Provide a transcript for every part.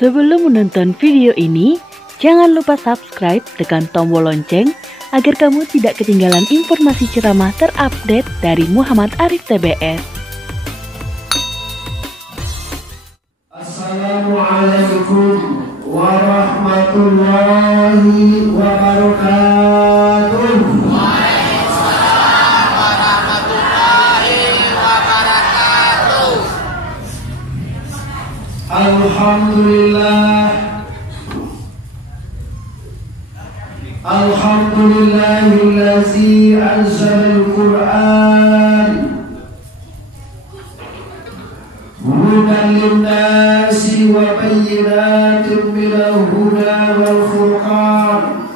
Sebelum menonton video ini, jangan lupa subscribe, tekan tombol lonceng agar kamu tidak ketinggalan informasi ceramah terupdate dari Muhammad Arif TBS. Assalamualaikum warahmatullahi wabarakatuh. Waalaikumsalam warahmatullahi wabarakatuh. Alhamdulillahillazi anzalal Qur'an hudan linnasi wa bayyinatin minal huda wal furqan.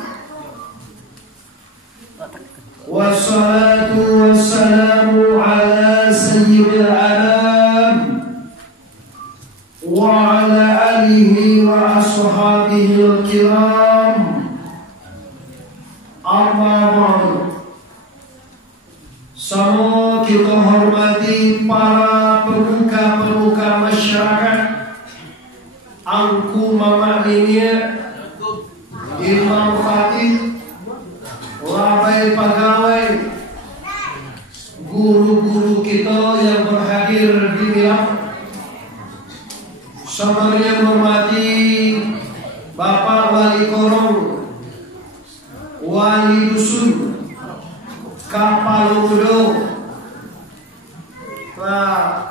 Wassalatu wassalamu ala sayyidil anam wa ala alihi wa ashabihil kiram. Amma ba'du. Semua kita hormati para pemuka-pemuka masyarakat, angku mama ini, imam khatib, labai pegawai, guru-guru kita yang berhadir di Milang. Semuanya hormati Bapak Wali Korong, Wali Dusun, Kapal Udo,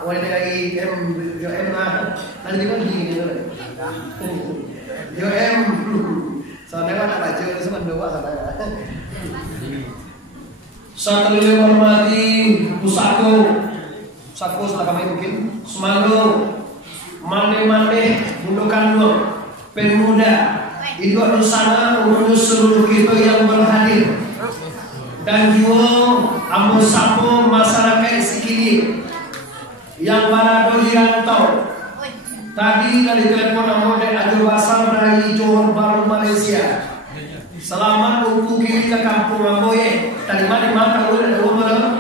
Wali lagi M nanti kan gini yo M, saudara nak baca itu cuma dua saudara. Satu hormati Pusako, setelah kami mungkin Semanggo, mande bundukan nur, pemuda, Induk Nusana mengurus seluruh kita yang berhadir, dan juga Ambo Sapo masyarakat Sikili yang berada di rantau. Tadi dari telepon Ambo dari Aju Basam dari Johor Bahru Malaysia. Selamat uku kiri ke kampung Ambo ye. Tadi mana tahu ada rumah?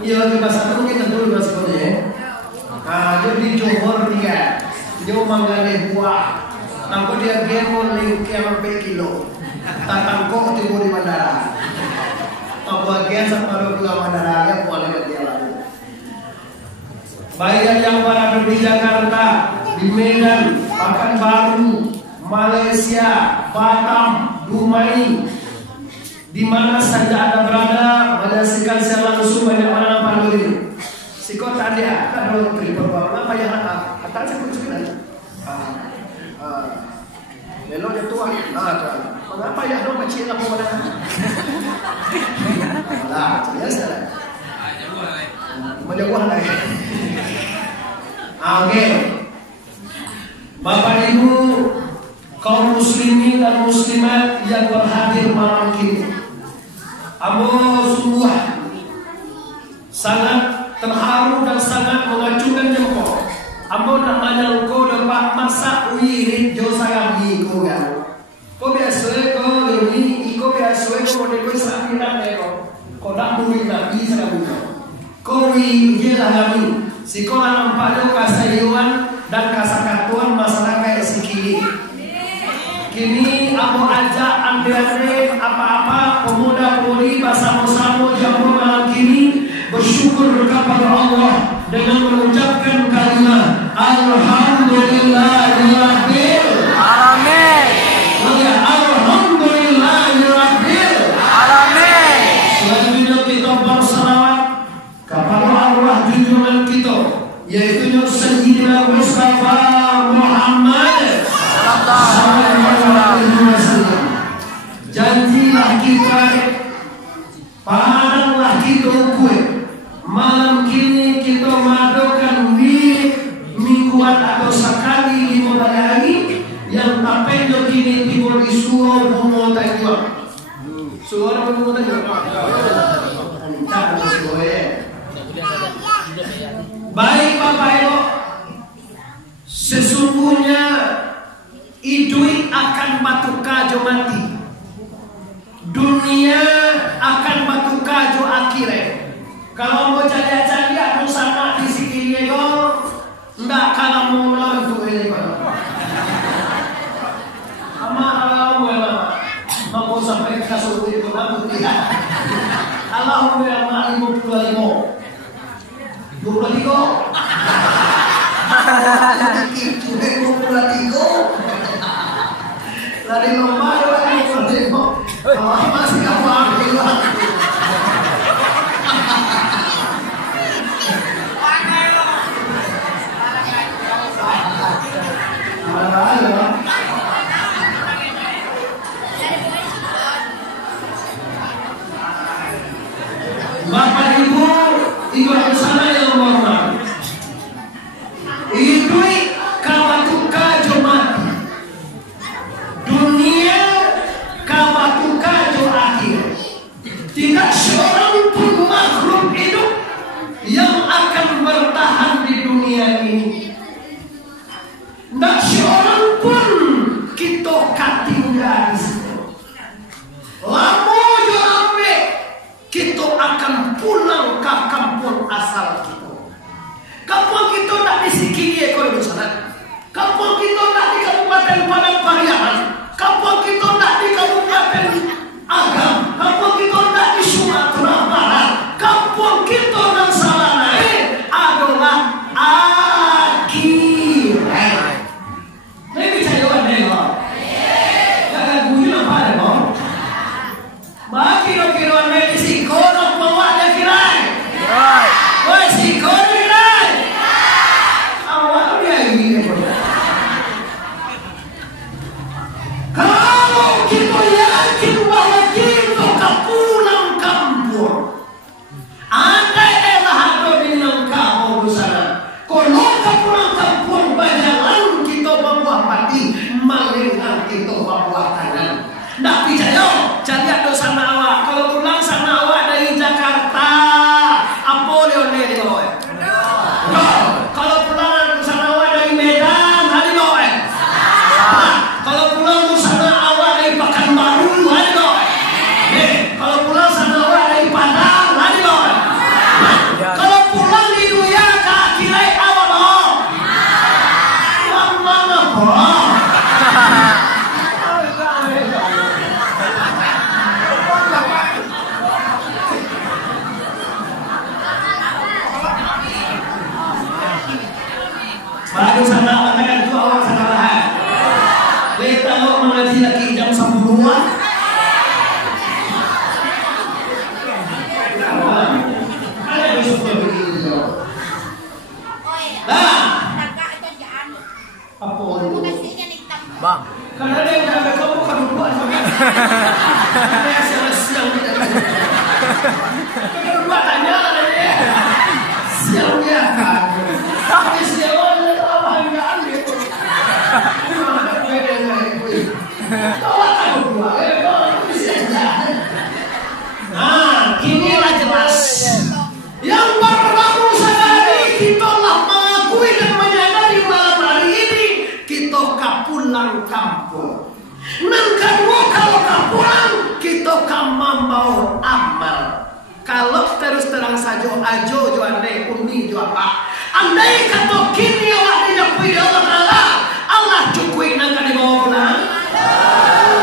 Iya di bahasa itu kita dulu bahasa ya. Jadi Johor dia, Johor Manggale buah. Nampak dia gemol link yang 4 kilo. Tatangkok timur di bandara. Apa bagian separuh pulau bandara yang boleh dia lalu. Baik yang berada di Jakarta, di Medan, Pekanbaru, Malaysia, Batam, Dumai, di mana saja Anda berada, menyaksikan secara langsung banyak orang pandu ini. Sikot tadi ada apa yang kata saya kuncikan. Lelo dia tua. Mengapa ya dong kecil aku pada? Lah, biasa lah. Menjauh lagi. Oke. Bapak Ibu kaum muslimin dan muslimat yang berhadir malam ini, Ambo sungguh sangat terharu dan sangat mengacungkan jempol. Ambo nak menyangkau dapat masak wirid jo sarami ko ya. Ko biasa ko ini, ko biasa ko de ko samira ko. Ko nak bui nabi sarami ko. Ko wi jelah kami. Sikola nampak kasayuan dan kasakatuan masyarakat Sikili. Kini Ambo ajak ande-ande apa-apa pemuda-pemudi bersama-sama jamu malam kini bersyukur kepada Allah dengan mengucapkan kalimat Alhamdulillahirabbil alamin. Alhamdulillahirabbil alamin. Selanjutnya kita bersalawat kepada arwah junjungan kita, yaitu Sayyidina Mustafa Muhammad sallallahu alaihi wasallam. Janjilah kita, padanglah kita kue. Malam kini kita mengadakan mingguan atau sekali 5 hari yang tapenyo kini timbul di Suo Bungo Tanjung. Suara Bungo Tanjung. Baik Bapak Ibu, sesungguhnya idui akan batu kajo mati, dunia akan batu kajo akhirat. Kalau mau calia-calia aku sama di sini ndak kalau mau lalu ini. kasur itu rambut dia. Allahumma 55. 25. Lari lomba masih kamu ambil. Bapak Ibu yang bersama yang hormat, itu kabatuka jomati dunia kabatuka jo akhir. Tidak seorang pun makhluk hidup yang akan bertahan di dunia ini. Tidak seorang pun kita katinggal di situ. Lama jo ambe kita akan pulang ke kampung asal kita. Kampung kita tak di Sikigi kalau di sana. Kampung kita tak di Kabupaten Padang Pariaman. Kampung kita tak di Kabupaten Agam. Kampung kita tak di Sumatera Barat. Kampung kita dan Salana adalah akhirat. Ini bisa jawab nih, Pak. Jangan bunyi apa deh, Pak. Bagi kira-kira nih di Sikoro bawa dia kirai. Woi Sikoro kirai. Awak dia ini. Kalau kita yakin bahwa kita pulang kampung, andai elah ada di Nangkau di sana. Kalau pulang kampung bajalan kita membuat pati, malingan kita membuat tangan. Ndak percaya, jadi ada sana awak. Kalau pulang sana awak dari Jakarta, apa dia ni dia? Kalau pulang sana awak dari Medan, hari dia. Kalau pulang sana awak dari Pekanbaru, hari dia. Kalau pulang sana awak dari Padang, hari dia. Kalau pulang di dunia kira awak loh. Mana boh? Baru sana katakan itu awak sana lah. Kita mau mengaji lagi jam 10. Ada besok begitu. Nah, apa itu? Bang. Karena dia udah kamu kedua sama. Dia siang tidak. Kedua tanya dia. Siang dia kan. Tapi siang apa enggak ambil. Nah, inilah jelas. Yang pertama sekali kita lah mengakui dan menyadari malam hari ini kita pulang kampung. Yang kedua kalau pulang kita membawa amal. Kalau terus terang saja ajo jo andai undi jo apa. Andai kata kini awak dijapui Allah Taala, Allah cukui nang kali bawa pulang.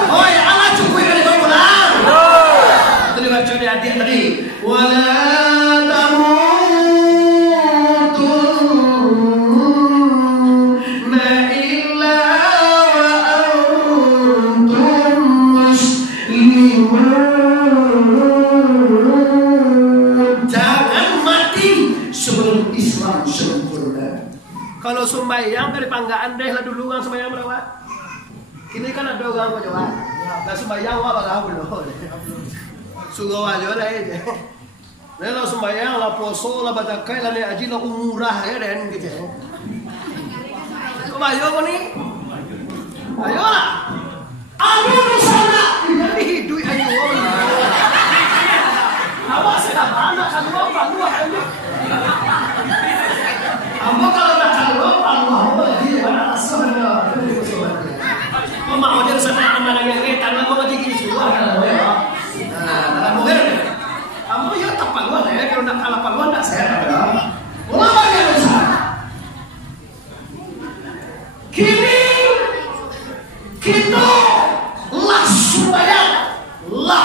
Oh ya Allah cukui kali bawa pulang. Tadi baca di hati tadi. Wala tamutunna illa wa antum muslimun. Jangan mati sebelum Islam sempurna. Kalau sembahyang dari panggaan deh lah dulu kan sembahyang merawat. Ini kan ada orang Jawa. Lah sembahyang wah bakal belum. Suruh aja dah aja. Nah lah sembahyang lah poso lah baca kai lah ni aji lah umurah ya dan gitu. Kau ayo ni? Ayo lah. Ayo di sana. Jadi hidup ayo. Awas dah anak keluar ayo. Ambo kalau nak keluar Allah dia mana asal mau dia sana mana yang tangan mau ngaji gini semua kan ya. Nah, dalam muhir ni. Kamu ya tak paluan ya kalau nak kalah paluan tak saya ada. Ulama yang besar. Kini kita lah sembahyang, lah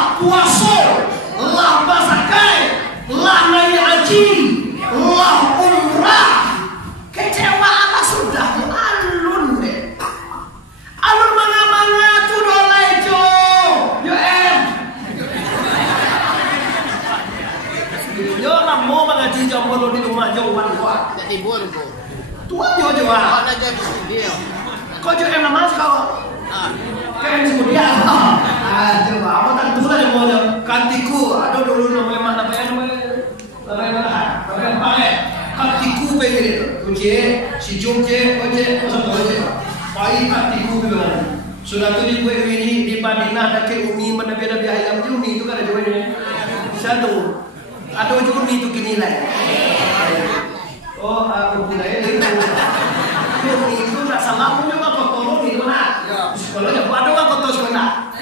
haji jomblo di rumah jauhan kuat. Tak tibur ko. Tua jo ah. Kau nak jadi studio. Kau jo em nama kau. Kayak disebut dia. Coba apa tak tuh lah mau kantiku. Aduh dulu namanya pakai kantiku begini. Kunci si Jumje, oje, oje. Pai kantiku begini. Sudah tu di buat ini di Madinah ada ke umi mana-mana ayam tu umi itu kan ada ini. Satu. Ada juga umi itu kini lah. Oh, aku budaya itu. Umi itu nak salam punya apa kotor itu mana? Kalau ada orang kotor sebentar.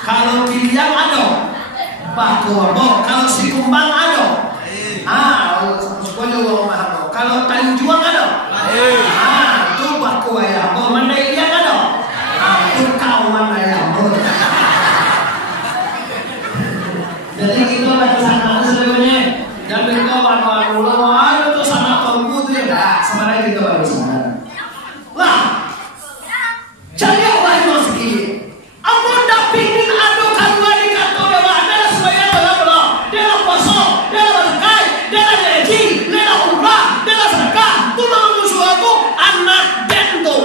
Kalau pilihan ada, Pakobo. Kalau si kumbang ada. Semuanya orang mahal. Kalau Tanjuang ada. Itu Pakobo ya. Oh, Mandailing ada. Itu kau Mandailing. Jadi kita baca sana sebenarnya. Jangan kau anu ayo tu sana tolku tu ya. Sebenarnya kita baca sana. Lah. Cari apa yang masih? Amun dah pingin adu kaluan di kantor dewa adalah supaya belum. Dia pasal, dia berkai, dia haji, dia umrah, dia sedekah. Tu nama musuh aku anak bento.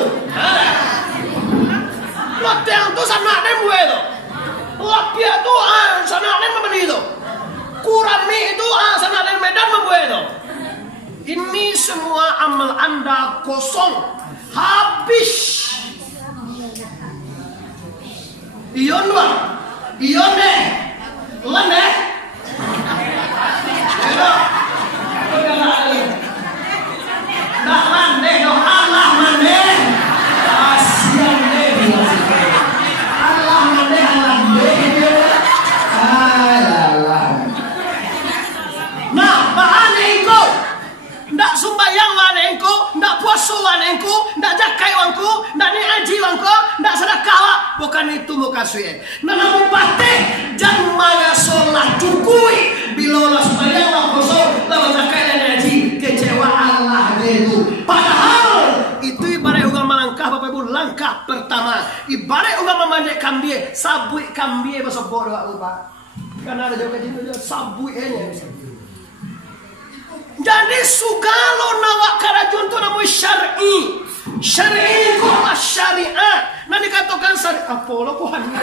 Latihan tu sana ada muelo. Latihan tu sana ada memenido. Kurami itu sana ada medan membuelo. Ini semua amal anda kosong, habis. Iyon ba? Iyon deh. Lan deh. Dah lan deh. Allah man deh. Asian deh. Allah man deh. Allah deh. Allah. Nah, bahan engko. Ndak sumbayang wan engko, ndak puasa wan engko, ndak zakat wanku, ndak ni haji wanku, ndak sedekah. Bukan itu muka suye. Namun batik jangan maya sholat cukui bila sumbayang wan puasa, lawan zakat dan haji, kecewa Allah itu. Padahal itu ibarat orang melangkah Bapak Ibu, langkah pertama. Ibarat orang memanjat kambie, sabui kambie bersobor doa lupa. Karena ada juga jenis sabui ini. Jadi sugalo nawak karajun tu namanya syar'i. Syar'i ko syariat. Nah dikatakan syariat apa lo ko hamil.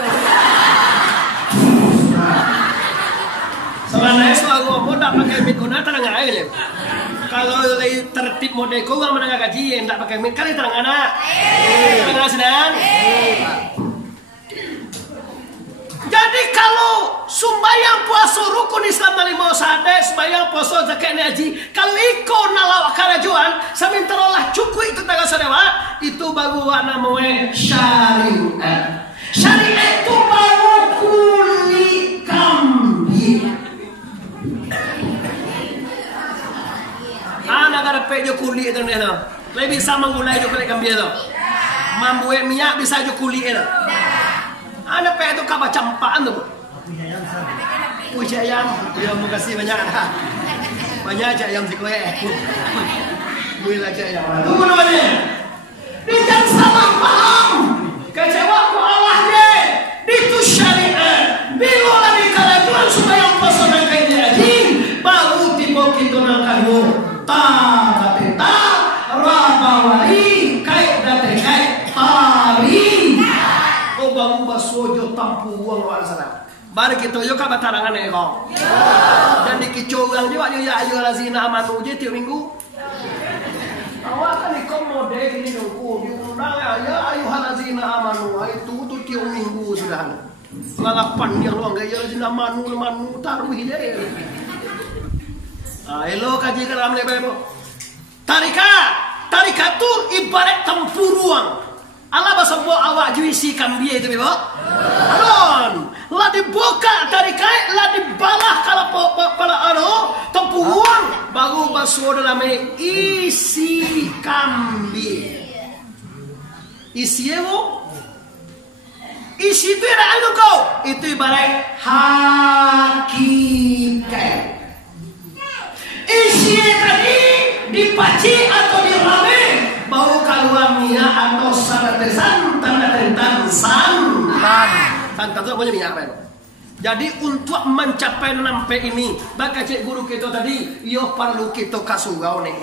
Sebenarnya soal ngomong tak pakai mit guna terang aja. Kalau lagi tertib mode ko nggak menengah gaji tak pakai mit kali terang anak. Terang sedang. Jadi kalau sumbayang puasa rukun Islam dari mau sadar, sumbayang puasa zakat haji, kalau ikut nalawak karajuan, sambil terolah cukup itu tanggal sadewa, itu baru namanya syariat. Syariat itu baru kuli kambing. Anak ada pejo kuli itu nih, lebih sama gulai jo kuli kambing itu. Mambuet minyak bisa jo kuli itu. Anak pe itu kabar campaan tu. Puji ayam, terima kasih banyak. Banyak aja ayam si kue. Bui lagi ayam. Tunggu namanya. Dia jangan salah paham. Kecewa ku Allah je. Itu syariat. Bila lagi kalajuan supaya pasal dan kaitnya haji, baru tiba kita nak kayu. Ta kata rabawali kait dan kait tari. Ubah sojo tampu uang luar sana. Baru kita yo ka batarangan eko. Dan dikicurang juga yo ya ayo lazina amanu je tiap minggu. Awak kan ikut mode ini dongku diundang ya ayo lazina amanu itu tuh tiap minggu sudah. Lalapan yang luang ya lazina amanu taruh dia. Elo kaji kalam lebe. Tarikat tu ibarat tempuruang. Allah bahasa buat awak juisi kambie itu bebo. Alon, lah dibuka dari kait, lah dibalah kalau pala aro, tempuruang baru basuh dalam isi kambie. Isi ewo, isi itu ada anu kau, itu ibarat hakikat. Isi tadi dipaci atau dirame. Bau keluar minyak atau santan tanda santan santan itu apa minyak apa itu? Jadi untuk mencapai nampe ini, baka cik guru kita tadi, yo perlu kita kasugau nih.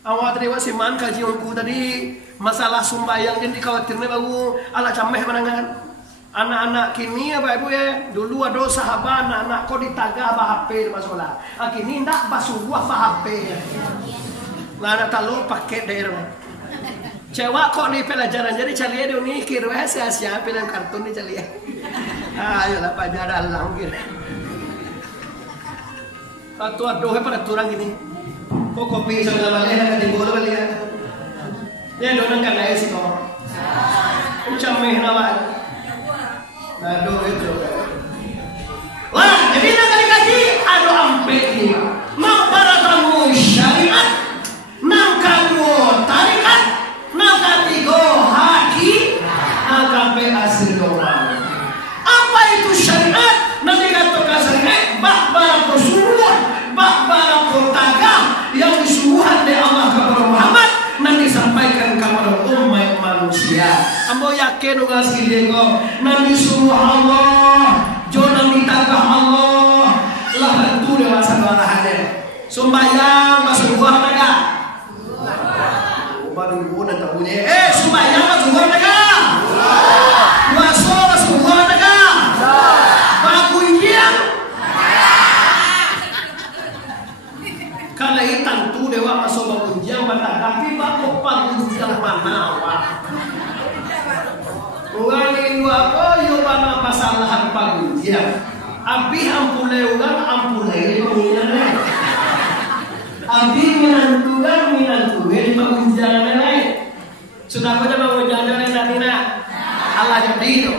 Awak tadi si man kaji ungku tadi masalah sumbayang yang dikhawatirnya baru ala cameh menangan. Anak-anak kini ya Pak Ibu ya, dulu ada sahabat anak-anak kok ditaga apa HP di masalah. Kini ndak basuh apa HP. Lah anak talu pakai daerah. Cewek kok nih pelajaran jadi calian dia nih kira sia-sia film kartun nih calian. Ayolah pelajaran langkir. Satu aduh pada turang gini. Kok kopi sama balik nak timbul balik ya. Ya donang kan air sih kok. Ucameh nama. Aduh itu. Wah, jadi nak kaji aduh ampe ni. Mau para tamu syariat, nang kamu tarikat, nang katigo haki, angkape asli orang. Apa itu syariat? Nanti katakan syariat, bahbara Rasulullah, bahbara Taga yang disuruhan oleh Allah kepada Muhammad, nanti sampaikan kepada umat manusia. Ambo yakin ugas kidego nanti suruh Allah, jodoh ditagah Allah, lah bantu dewasa balahannya. Sumbayang masuk buah naga. Baru gua nanti punya. Sumbayang masuk buah naga. Puasa masuk buah naga. Bagunjiang. Kalau hitam tu dewa masuk bagunjiang pada tapi bapak bagunjiang mana awak? Uangin apa yo mana masalah bagunjiang? Abi ampule ulang ampule penginan. Abi minantu di bagunjiang lain. Sudah pada bagunjiang lain nak. Allah jadi itu.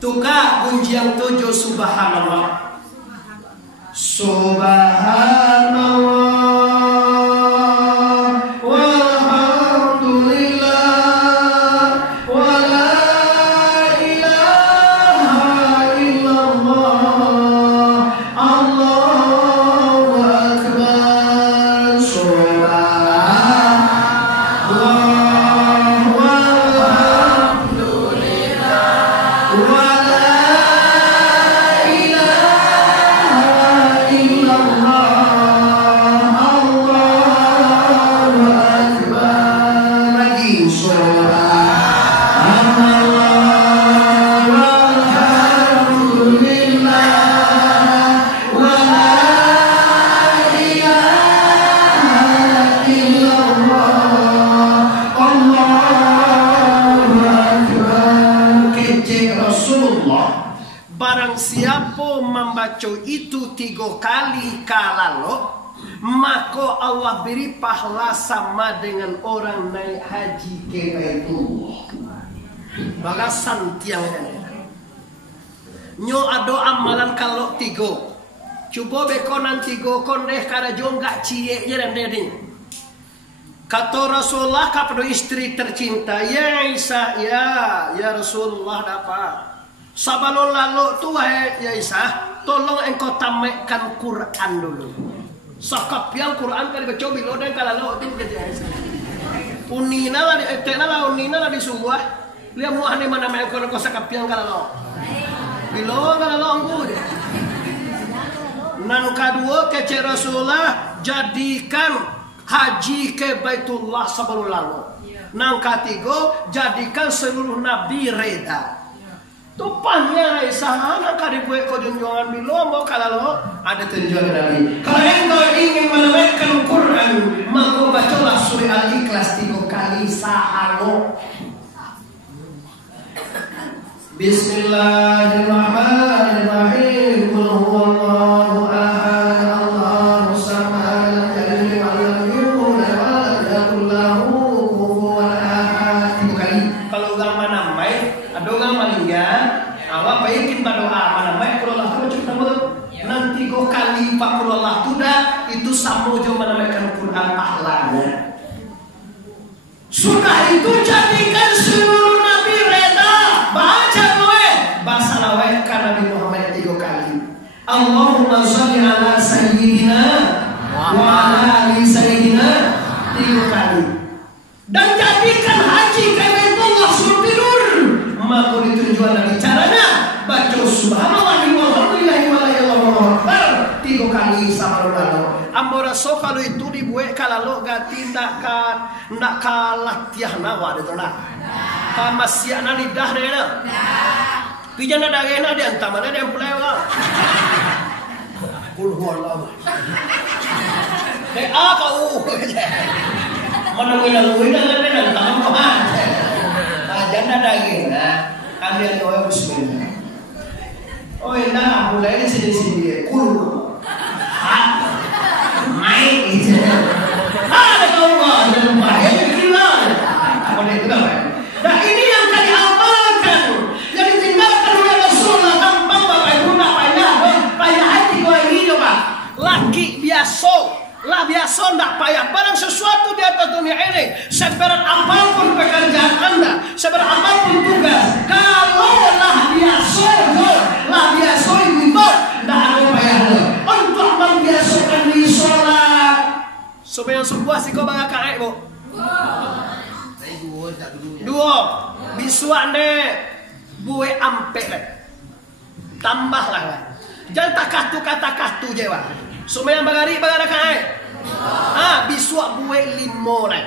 Tuka gunjiang tujuh subhanallah. Subhanallah walhamdulillah wa la ilaha illallah Allahu akbar. Subhanallah walhamdulillah wa barang siapa membaca itu 3 kali kalalo, maka Allah beri pahala sama dengan orang naik haji ke Baitullah. Bagasan tiang nyo ado amalan kalau 3. Coba bekonan 3 kon deh kada jonggak cie je dan deding. Kata Rasulullah kepada istri tercinta, ya Isa, ya Rasulullah dapat. Sabalon lalu tu ya Isa, tolong engkau tamatkan Quran dulu. Sakap yang Quran kan dibaca bilo dan kalau tu kerja Isa. Unina lah di etena lah unina lah di sebuah. Lihat muah ni mana main Quran kau sakap yang kalau bilo kalau angku dia. Nan kedua kece Rasulullah jadikan haji ke Baitullah sebelum lalu. Nan ketiga jadikan seluruh nabi reda. Tupanya Aisyah kali gue kau junjungan bilo mau kalau ada tunjuan Nabi. Kalau engkau ingin menambahkan Quran, maka bacalah surah Al-Ikhlas 3 kali sahalo. Bismillahirrahmanirrahim. Qul huwallahu ahad, Allahus samad, lam yalid wa lam yulad wa lam yakul lahu kufuwan ahad. 3 kali. Kalau gambar namai, ada gambar linggan, awak baikin berdoa mana baik kalau Allah tu cukup tahu. Nanti 3 kali Pak Allah tu dah itu sama je menambahkan Quran pahalanya. Sudah itu jadikan seluruh nabi reda. Baca gue bahasa lawai karena Nabi Muhammad 3 kali. Allahumma sholli ala sayyidina wa ala ali sayyidina 3 kali. Dan jadikan haji ke Baitullah suruh tidur. Maka ditunjukkan lagi caranya baca 3 kali sama lalu. Ambora so kalau itu dibuat kalau ganti nak kalah tiah nawa itu nak. Masih anak lidah deh nak. Pijana daging nak dia entah mana dia pulai orang. Kulhuan lama. Kau mana ngilang dengan tangan kohan. Janda daging nah. Kalian doa bismillah. Oh nah, mulai di sini kul. Main itu. Ada kau ada bahaya gimana? Apa itu dah? Nah ini yang kali amalkan, yang ditinggalkan oleh Rasulullah gampang bapak ibu nak payah hati kau ini coba. Laki lah biasa ndak payah barang sesuatu di atas dunia ini. Seberat apapun pekerjaan anda, seberat apapun tugas, kalau lah biasa ibu ndak ada payah untuk membiasakan di sholat. Supaya sebuah si kau bangga karet bu. Dua bisuan deh, buat ampek lah, tambah lah. Jangan tak katu jewa. Supaya bagari bagara karet. Bisuak buat 5 lah.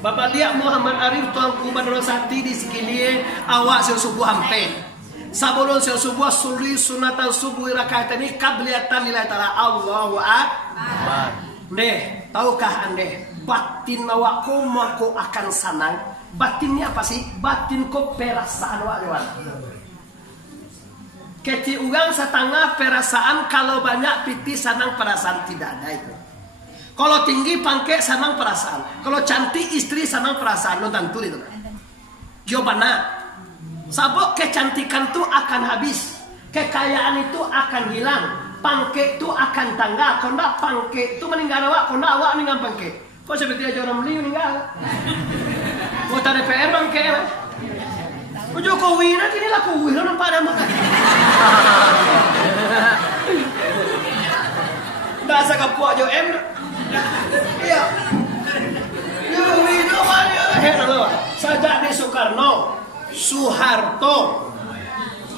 Bapak lihat Muhammad Arif Tuan Kuban Rosati di sekili awak sesubuh hampir. Sabulun sesubuh suri sunatan subuh rakaat ini kabliatan nilai ta'ala Allahu Akbar. Deh, tahukah anda batin awakku maku akan senang. Batinnya apa sih? Batin ko perasaan awak lewat. Kecil uang setengah perasaan, kalau banyak piti senang perasaan tidak ada itu. Kalau tinggi pangke senang perasaan, kalau cantik istri senang perasaan, no tentu itu. Jawabannya, sabuk kecantikan itu akan habis, kekayaan itu akan hilang, pangke itu akan tanggal. Kalau tidak pangke itu meninggal awak, kalau tidak awak meninggal pangke. Kok seperti aja orang beli meninggal? Kota DPR pangke lah. Jokowi nanti ini lah kuwi lo nampak ada makan. Dasar kapok jo em. Iya. Jokowi itu mana? Sajak di Soeharto.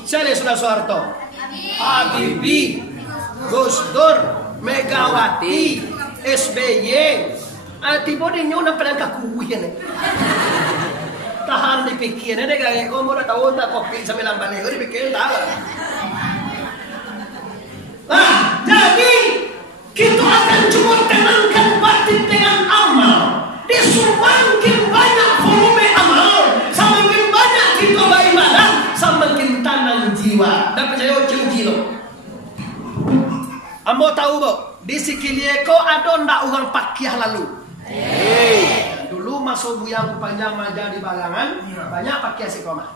Siapa sudah Soeharto? Habibie, Gus Dur, Megawati, SBY. Tiba dia nyona pelangka kuwi ni. Tahan dipikir, ada gaya kau mau tahu tak kopi sambil lambat lagi dipikir tahu. Jadi kita akan cuba tenangkan batin dengan amal. Disumbangkan banyak volume amal, semakin banyak kita beribadah, semakin tenang jiwa. Dan percaya uji lo. Ambo tahu bo, di sekeliling kau ada ndak orang pakiah lalu. Dulu masuk buyang panjang maja di balangan, banyak pakai sikoma.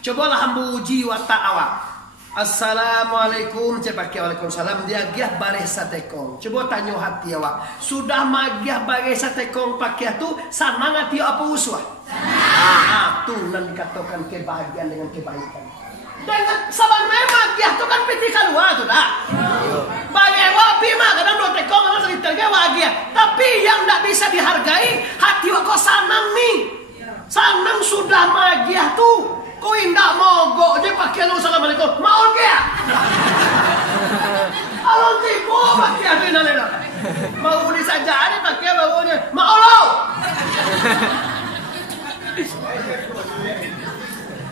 Cobalah hambu uji watak awak. Assalamualaikum, cepat waalaikumsalam. Dia giah baris satekong. Coba tanya hati awak. Sudah magiah baris satekong pakai tu, sama hati apa uswah? Tu nan dikatakan kebahagiaan dengan kebaikan. Dengan sabar memang giah tu kan peti keluar tu dah. Bagai wapi mah kadang dua tekong kadang sekitar dia wagia. Tapi yang tak bisa dihargai hati wak kau sanang nih. Sanang sudah magiah tu. Kau indah mogok je pakai lu assalamualaikum. Mau ke? Alon tipu pakai apa nale dah. Mau ni saja ni pakai baunya. Mau lo.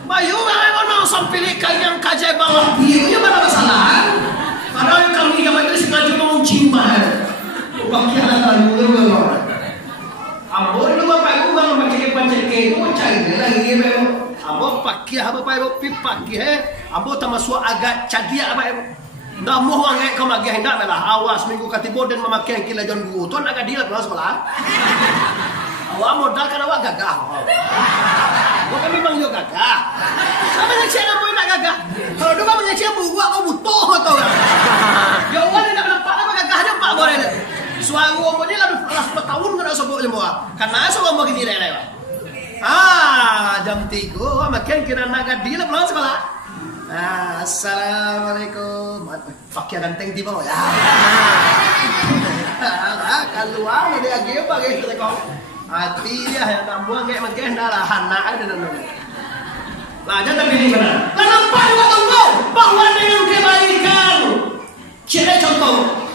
Bayu memang nonton pilih yang kaji bawah biunya mana masalah? Padahal kami yang majelis sengaja ngomong cimat. Pakai lalu dulu. Ambo lu bapak ibu bang pakai pancet ke itu cari lagi memang. Ambo pakai apa bapak ibu pakai. Ambo termasuk agak cadia apa ibu. Dah mau angkat kau magi hendak belah. Awas minggu katibo dan memakai kila jon dulu. Tuan agak dia pulang sekolah. Awak modal kan awak gagah. Bukan memang juga gagah. Sama yang saya nak nak gagah. Kalau dua punya saya buat kau butuh atau kan? Jauhan ni nak nampak apa gagah dia pak boleh. Suara umur ni lah 10 tahun kena sebut semua. Karena sebab mau gini leh. Jam 3 makin kira nak gadi lah pulang sekolah. Assalamualaikum. Pakai ganteng di bawah ya. Keluar dia lagi apa gitu kau. Hati dia yang tak buang kayak makin dah lah anak ada dan lah jangan pilih mana. Kenapa juga tahu bahwa dengan kebaikan. Ciri contoh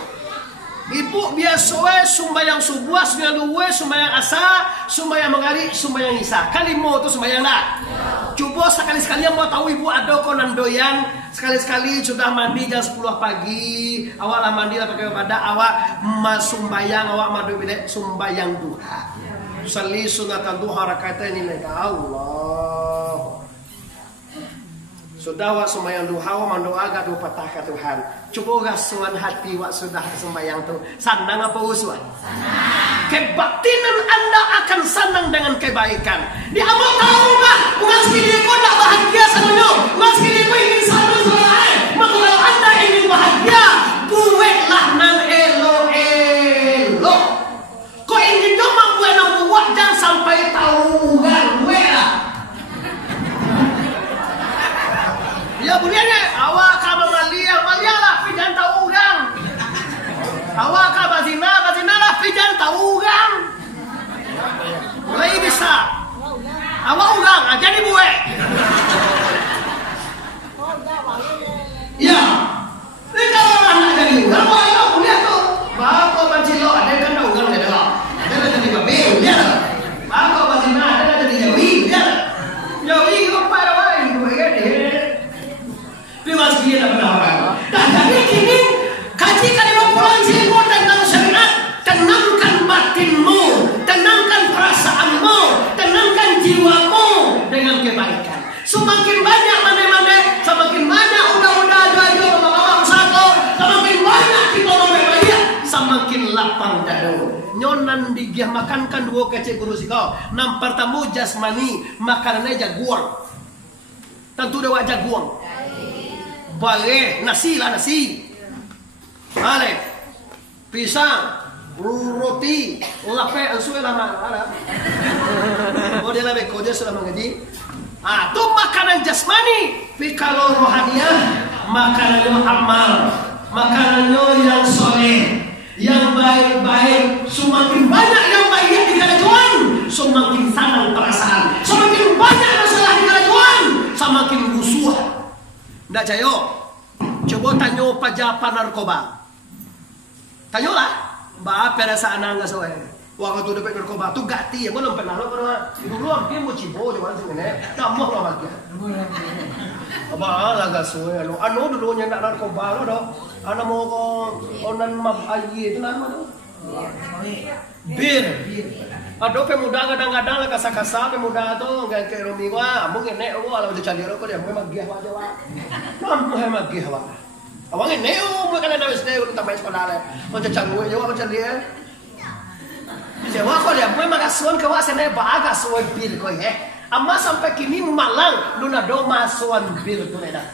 Ibu biasa sumbayang subuh, sembilan dua, sumbayang asa, sumbayang maghrib, sumbayang isya. Kali mau tu sumbayang nak. Coba sekali-sekali mau tahu ibu ada konan doyan. Sekali-sekali sudah mandi jam 10 pagi. Awak lah mandi lah pakai pada awak sumbayang, awak madu bilik sumbayang duha. Sali sunatan duha rakaat ini lega Allah. Sudah wak sembahyang duha wa mendoa agak dua patah ke Tuhan. Coba rasuan hati wak sudah sembahyang tu. Senang apa uswa? Senang. Kebatinan anda akan senang dengan kebaikan. Dia mau tahu pak, uang sekali kau tak bahagia sananya. Uang sekali kau ingin senang selai. Maka kalau anda ingin bahagia, buatlah nan elo. Kau ingin cuma buat nan buat jangan sampai tahu kan buatlah. Ya bolehnya, awak kah Malia lah, pijan tahu orang. Awak kah bazina lah, pijan tahu orang. Mulai bisa. Awak orang, jadi buat. Ya, ini kalau orang nak jadi orang, awak boleh tu. Bahawa bancilo ada kan tahu orang ada. Ada jadi babi, lihat. Bahawa bazina ada jadi jawi, lihat. Jawi kau pada lain, tu deh. Piwas dia nak berapa? Dan jadi kini kaji kalimat Quran sini tentang syariat, tenangkan batinmu, tenangkan perasaanmu, tenangkan jiwamu dengan kebaikan. Semakin banyak mana-mana, semakin banyak udah aja mama satu, semakin banyak kita membayar, semakin lapang dada. Nyonan digih makankan dua kecil guru sikau. Nam pertama jasmani, makanannya jaguang. Tentu dewa jaguang. Boleh, nasi lah nasi. Boleh. Pisang, roti, lape, ansuai lah mana. Oh dia lebih kau dia sudah mengaji. Tu makanan jasmani. Tapi kalau rohaniah, makanannya amal, makanannya yang soleh, yang baik-baik. Semakin banyak yang baik di kerajuan, semakin senang perasaan. Semakin banyak masalah di kerajuan, semakin musuh. Ndak cayo. Coba tanya pajapan narkoba. Tanyalah. Ba perasaan anga soe. Waktu tu dapat narkoba tu gati ya belum pernah lo pernah. Dulu dia mau cibo jalan sini ne. Kamu lo lagi. Aba laga soe lo. Anu dulu nya narkoba lo do. Ana mau ko onan mab ayi itu nama do. Bir. Ado pemuda kadang-kadang lah kasa-kasa pemuda tu nggak ke romi wa, mungkin nek wa lalu cari rokok dia memang magih wa jawa. Mampu he magih wa. Awang nek mau kala nawis nek untuk tambah sekolah le. Mau canggu jawa macam dia. Jawa kau dia memang kasuan ke wa sene baga suan bil kau he. Amma sampai kini Malang luna do masuan bil tu dah.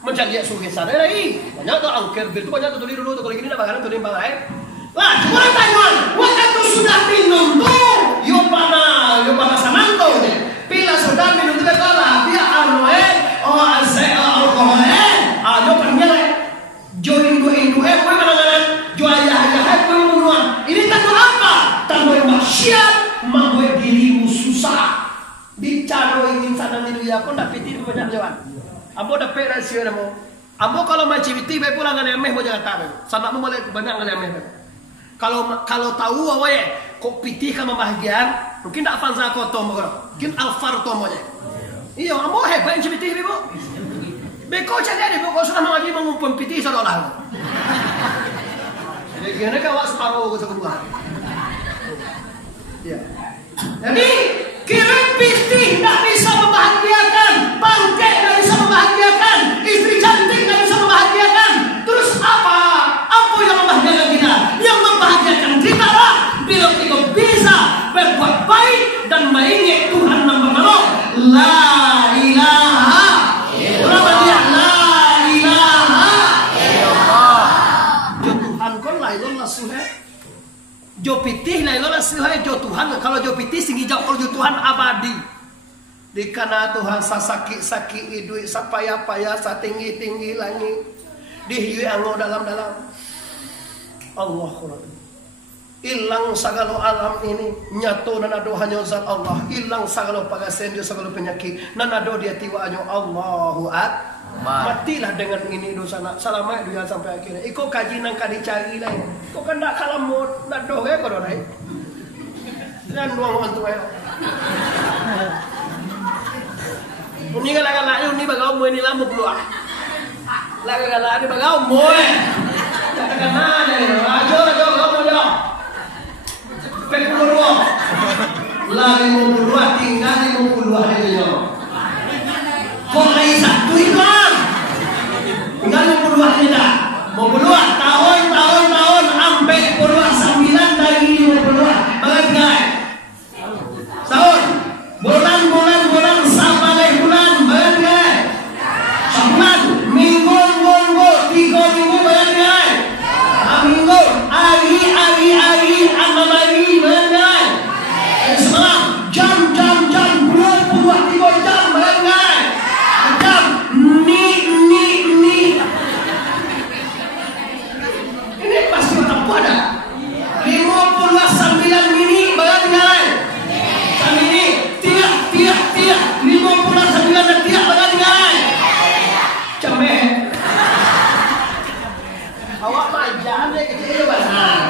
Macam dia suge sana lagi. Banyak tu angker bil tu banyak tu tulis dulu tu kalau gini nak bagaimana tulis bangai. Lah, cuma tanya, waktu sudah minum tu, yo mana sanang tu. Bila sudah minum tu kalah, dia alkohol yo panggil, jo indu kau mana jo ayah kau bunuh. Ini tanda apa? Tanda maksiat, membuat dirimu susah. Bicara ingin sanang itu ya, kau dapat itu banyak jawan. Ambo dapat rahsia kamu. Ambo kalau macam itu, baik pulang dengan emeh mau jangan tahu. Sanakmu boleh banyak dengan emeh. Kalau tahu awak kok pitih kan membahagian, mungkin tak fansa kau tomo, mungkin alfar tomonya. Iya, kamu hebat yang pitih ibu. Beko cakap ibu kau sudah mengaji mengumpul pitih seolah. Jadi gimana kau separuh kau sekedua. Ya. Jadi kira pitih tak bisa membahagiakan, bangke tak bisa membahagiakan, istri cantik tak bisa membahagiakan. Terus apa? Apa yang membahagiakan kita? Yang membahagiakan kita lah bila kita bisa berbuat baik dan mengingat Tuhan yang menolong. La ilaha illallah. La ilaha illallah. Jo Tuhan kon la ilallah suhe. Jo pitih la ilallah suhe jo Tuhan. Kalau jo pitih tinggi jauh kalau jo Tuhan abadi. Di kana Tuhan sakit-sakit duit sapaya-paya satinggi-tinggi langit. Dihiui anggo dalam-dalam. Allah Quran. Hilang segala alam ini nyatu nanado hanya zat Allah. Hilang segala pagasen dia segala penyakit nanado dia tiwa hanya Allahu Akbar. Matilah dengan ini dosa nak selamat dunia sampai akhirnya. Iko kaji nang kali cari lah. Iko kan nak kalamut nak doh ya kau dah. Dan doang orang tu ya. Ini galak-galak ni bagau mu ni lampu keluar. Galak-galak ni bagau mu. Katakan mana ni? Ajo kau mu dah. Pekulu. Lagi mu keluar tinggal mu keluar dia. Kok lagi satu itu kan? Tinggal mau keluar tidak? Mau keluar tahun sampai keluar 9 dari mau keluar. Bagaimana? Tahun, bulan sampai bulan bagaimana? Sebulan, minggu, 3 minggu bagaimana? Minggu, hari, hari bagaimana? Semalam, jam, 23 jam bagaimana? Ini pasti orang pada 59 mini bagian jalan. Kami ini tiap 59 dan tiap bagian jalan. Cemeh. Awak majan deh kecil banget.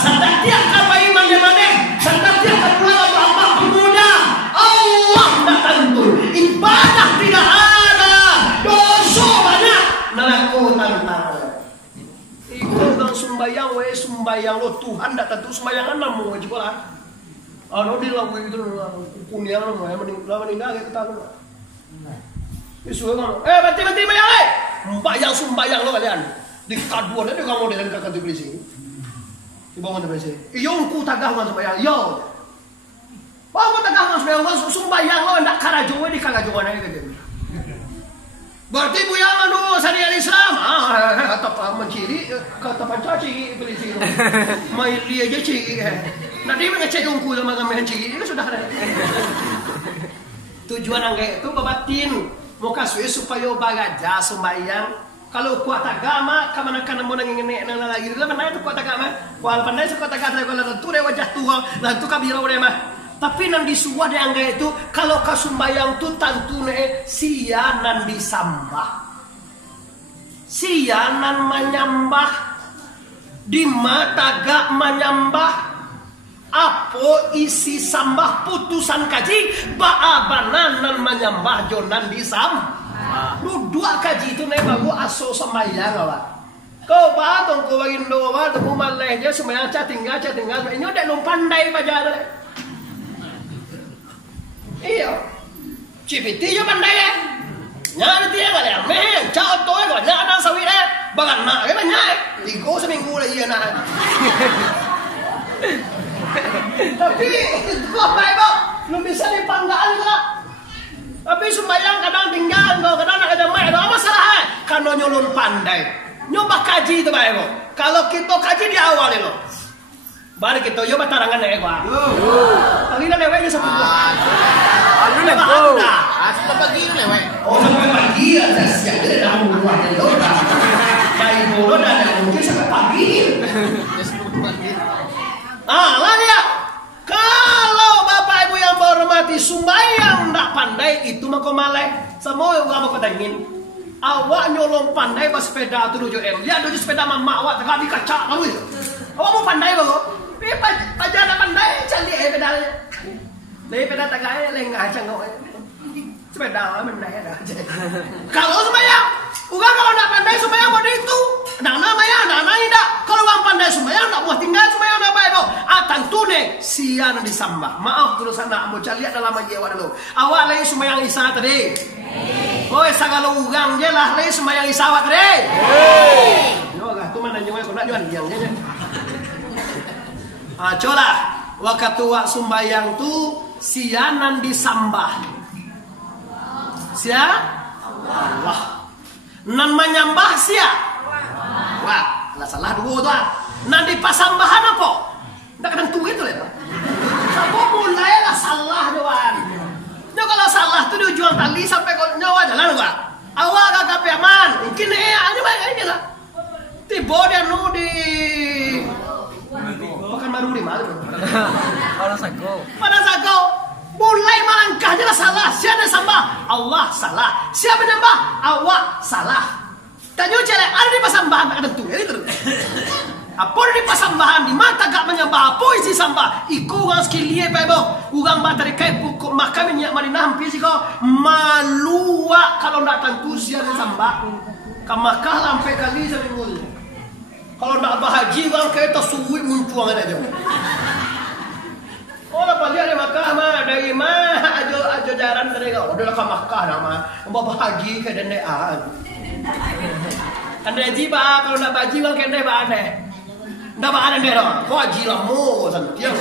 Sadar tiap kapai mana-mana. Sadar tiap kapai apa pemuda. Allah tak tentu. Ibadah tidak ada. Dosa banyak. Nelaku tantang. Ikut dan sumbayang lo Tuhan tak tentu sumbayang namu wajib lah. Ano di lagu itu kunyang namu ya meninggal kita tahu. Isu kan? Berhenti bayang bayang sumbayang lo kalian. Di kaduan itu kamu dengan kakak polisi. Di bawah polisi. Iyo ku tagah man sumbayang. Yo. Bawa tagah man sumbayang lo ndak karajowe di karajowan aja gitu. Berarti buyang anu syariat Islam. Kata menciri, kata pancaci polisi. Mai dia je ciri. Nanti mengecek ungku sama kami ciri itu sudah ada. Tujuan angge itu babatin mau kasih supaya bagaja sembayang. Kalau kuat agama, kamanakan mau nangin lagi itu mana itu kuat agama. Kuat pandai kuat agama kalau tentu dia wajah tua, tentu kabira udah mah. Tapi nan disuah dia angga itu kalau kasumbayang tu tantune sianan disambah. Sianan menyambah di mata gak menyambah apa isi sambah putusan kaji baabanan nan menyambah jonan disambah. Lu dua kaji itu nih bagu aso sembayang awak. Kau patong kau bagin doa tu kumaleh je sembayang tinggal. Ini udah lu pandai baca. Iya, cipiti je pandai deh. Nyari dia nggak ada, meh, cakap tu kan, nyari nang sawit deh, bagan nak, kan nyari, tiga seminggu lagi ya nak. Tapi itu apa ibu? Lu bisa dipanggaan tak? Tapi sembayang kadang tinggal, kadang nak ada mai, ada masalah. Karena nyolong pandai, nyoba kaji itu ibu. Kalau kita kaji di awal itu. Balik kita yo batarangan nek gua. Tadi na lewe sa pagwa. Ano na ko? Sa pagi lewe. Oh, sa pagi ada siya dire na mo ruwa ni Lord. Kai bolo na mungkin sa pagi. Lagi ya. Kalau Bapak Ibu yang berhormati sumbayang ndak pandai itu mako malai. Semua yang kamu katangin. Awak nyolong pandai pas sepeda tu 7M. Ya dojo sepeda mama awak tak kaca kamu itu. Awak mau pandai bago? Pajar pandai cantik pedalnya. Dari pedal tagay lengah cangkok. Sepeda pandai ada. Kalau sembahyang, kalau nak pandai sembahyang pada itu. Dana maya, dana tidak. Kalau orang pandai sembahyang nak buat tinggal sembahyang apa itu? Tantune sian disambah. Maaf terus anak mau cari dalam aja awak dulu. Awak lagi sembahyang isya tadi. Oh, sagala ugang je lah lagi sembahyang isya awak tadi. Yo, tu mana nyawa kau nak jual yang je. Coba waktu wak sumbayang tu sianan disambah. Sia Allah. Nan menyambah sia. Wah, lah salah dulu tu. Nan dipasambahan apa? Ndak tentu gitu ya. Siapa mulailah salah doan. Nyo kalau salah tu dia jual tali sampai kau nyawa jalan enggak? Awak kagak piaman. Mungkin ini baik lah. Tiba dia nu di Bukan baru di mana? Pada Sago. mulai melangkahnya lah salah. Siapa sembah? Allah salah. Siapa menyembah? Awak salah. Tanya celek ada di pasambahan tak tentu. Itu. Apa di pasambahan di mata gak menyembah apa isi sambah. Iku orang sekilie baik orang batari kai pukul maka minyak marinah hampir sih kau malua kalau ndak tentu siapa sambah. Kamakah lampai kali seminggu. Kalau ndak bahaji orang kayak tersuwi muncul aja. Oh lah pasti ada Makkah mah dari mah ajo jaran dari kau. Udah ke Makkah nama. Bawa bahaji ke dendean. Anda jiba kalau ndak bahaji orang kende baane. Ndak baane dero. Kau haji lamo santiang.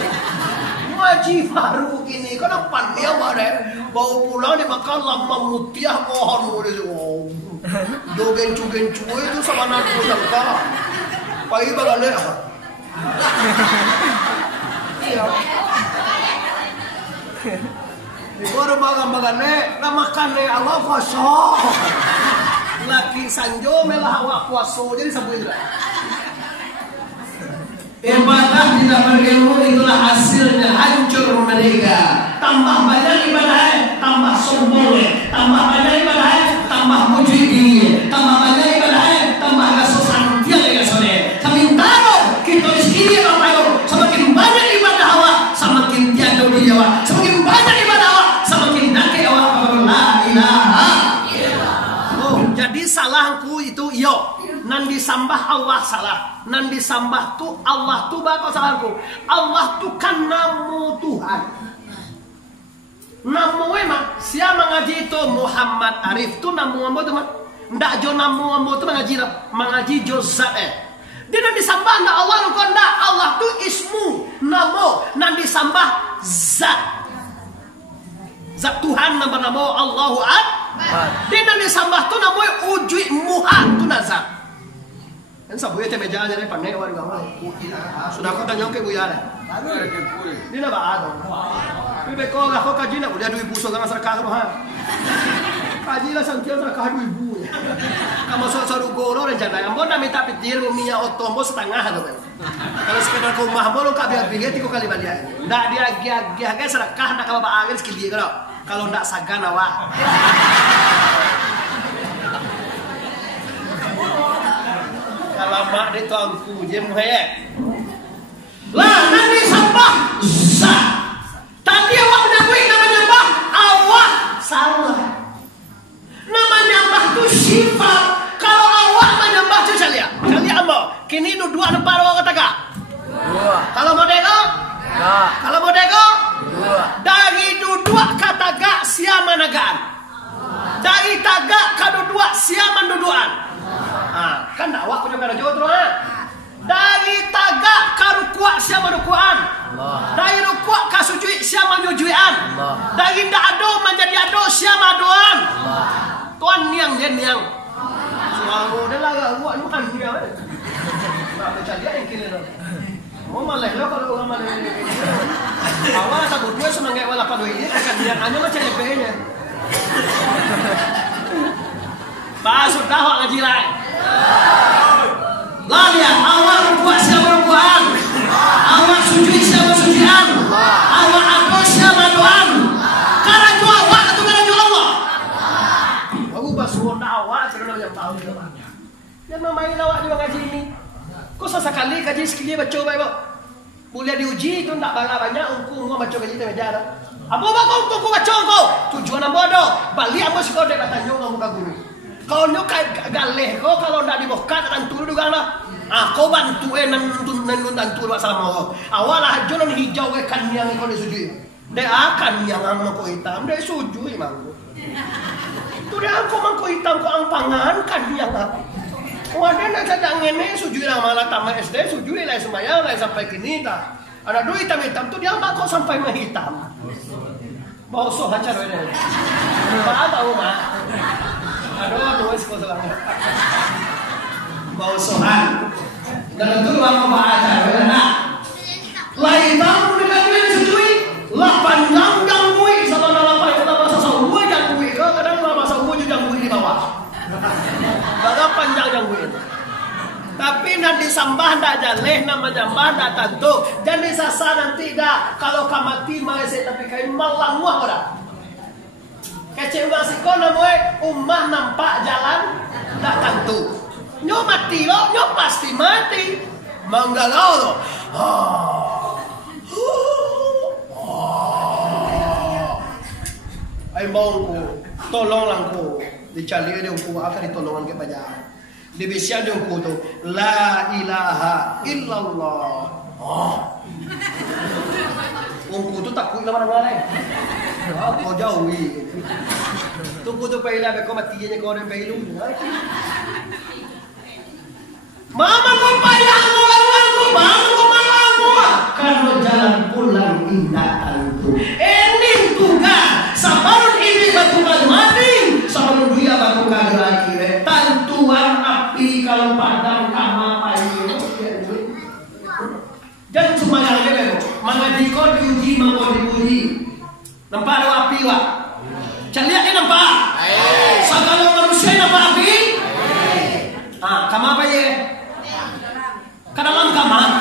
Haji baru ini kenapa dia baane? Bawa pulang di Makkah lama mutiah mohon murid. Jogen cuy itu sama naku sangka. Pai bagale. Baru bagan-bagane makan awak puasa. Laki sanjo melah awak puasa jadi sabun. Ibadah tidak berilmu itulah hasilnya hancur mereka. Tambah banyak ibadah, tambah sombong, tambah banyak ibadah, tambah mujidi, tambah banyak ibadah, tambah gasosan dia gasone. Kami tahu kita di sini orang semakin banyak ibadah awak, semakin tiada di awak, semakin banyak ibadah awak, semakin dake awak la ilaha. Oh, jadi salahku itu yo. Nan disambah Allah salah. Nan disambah tu Allah tu bakal salahku. Allah tu kan namu Tuhan. Namu emang siapa mengaji itu Muhammad Arif tu namu ambo tu mah. Ndak jo namu ambo tu mengaji jo zat Dia nan disambah ndak Allah lu ndak Allah tu ismu namo nan disambah zat. Zat Tuhan nama Allahu Akbar. Dia nan disambah tu namo ujui muha tu nazat. Kan sabuya te meja aja pandai orang gaul. Sudah kau tanya ke buya lah. Ini nak ada. Ini beko lah kau kaji nak udah 2,000 seorang serkah tu ha. Kaji lah santiang serkah 2,000. Kamu suatu goro rencana. Ambo nak minta petir minyak otombo setengah tu kan. Kalau sekedar kau mah ambo kau biar biar 3 kali balik. Ndak dia agak serkah nak kau bawa skill dia kalau ndak sagan awak. Lama dia tuanku je muhayek. Lah nanti sembah zat. Tadi awak menyembah nama nyembah awak salah. Nama nyembah tu sifat. Kalau awak menyembah tu salia. Kalian ambo. Kini dua nampak awak kata gak? Dua. Kalau mau dego? Dua. Kalau mau dego? Dua. Dari dua kata gak siapa nagaan. Dari tagak kado dua siapa duduan. Kan awak punya cara jauh terus dari tagak ka rukuak siapa rukuan dari rukuak ka sujud siapa nyujuan dari ndak ado menjadi ado siapa adoan tuan niang dia niang suara dia lah awak ni kan dia nak bercanda yang kini mau malah lo kalau orang malah awak tak berdua semangat wala pada ini akan dia hanya macam lebihnya Masuk dah awak ngaji lain. Lalu awak rukuak siapa rukuan, awak sujud siapa sujudan, awak apa siapa doan. Karena itu awak atau karena itu Allah. Aku basuh awak sebelum yang tahu dia banyak. Dia memain awak juga ngaji ini. Kau sesekali kaji sekali baca baik. Boleh diuji itu tak banyak untuk baca kaji itu meja. Apa kau baca kau? Tujuan apa ada? Balik apa sih kau dia kata nyong muka guru. Kau nyok galeh kau kalau ndak dibokat dan turu juga lah. Kau bantu nantu masalah mau. Awalah jonon hijau kan yang kau disujui. Dia akan yang angko hitam dia sujui mangko. Tu dia angko mangko hitam kau angpangan kan yang apa. Wadah nak cadang ini sujui lah malah tamat SD sujui lah sembahyang lah sampai kini tak. Ada dua hitam tu dia angko sampai mah hitam. Bau sohan cara ini. Tahu mah. Aduh, sekolah selama. Bau sohan. Dan itu lama baca, benar. Lain tahu dengan dia sujui. 8 jam jangkui sama 8 kita bahasa Sawa jangkui. Kadang bahasa Sawa juga jangkui di bawah. Agak panjang jangkui. Tapi nak disambah ndak jaleh nama jambah ndak tentu. Jadi sasa nanti dah kalau kamati mai saya tapi kain malang muah ora. Kecewa siko namoe ummah nampak jalan ndak tentu. Nyo mati lo, nyo pasti mati. Manggalau lo. Ay mongku, tolonglah ku. Dicari dia ku akan ditolongan ke pajak. Dibisian dia ku tu la ilaha illallah. Ku tu takut lah mana-mana. Kau jauhi. Tunggu tu payah lah, kau matinya kau orang payah lu. Mama kau payah lu, mama kau malam gua. Kalau jalan pulang indah tentu. Ini tugas. Sabarun ini batu mati. Sabarun dia batu kali akhirnya. Tentuan api kalau padam kama payah. Jangan cuma yang dia mengaji kau diuji, mengkau diuji. Nampak ada api wak? Caliak ni nampak? Segala manusia nampak api? Kama apa ye? Kadalam kama?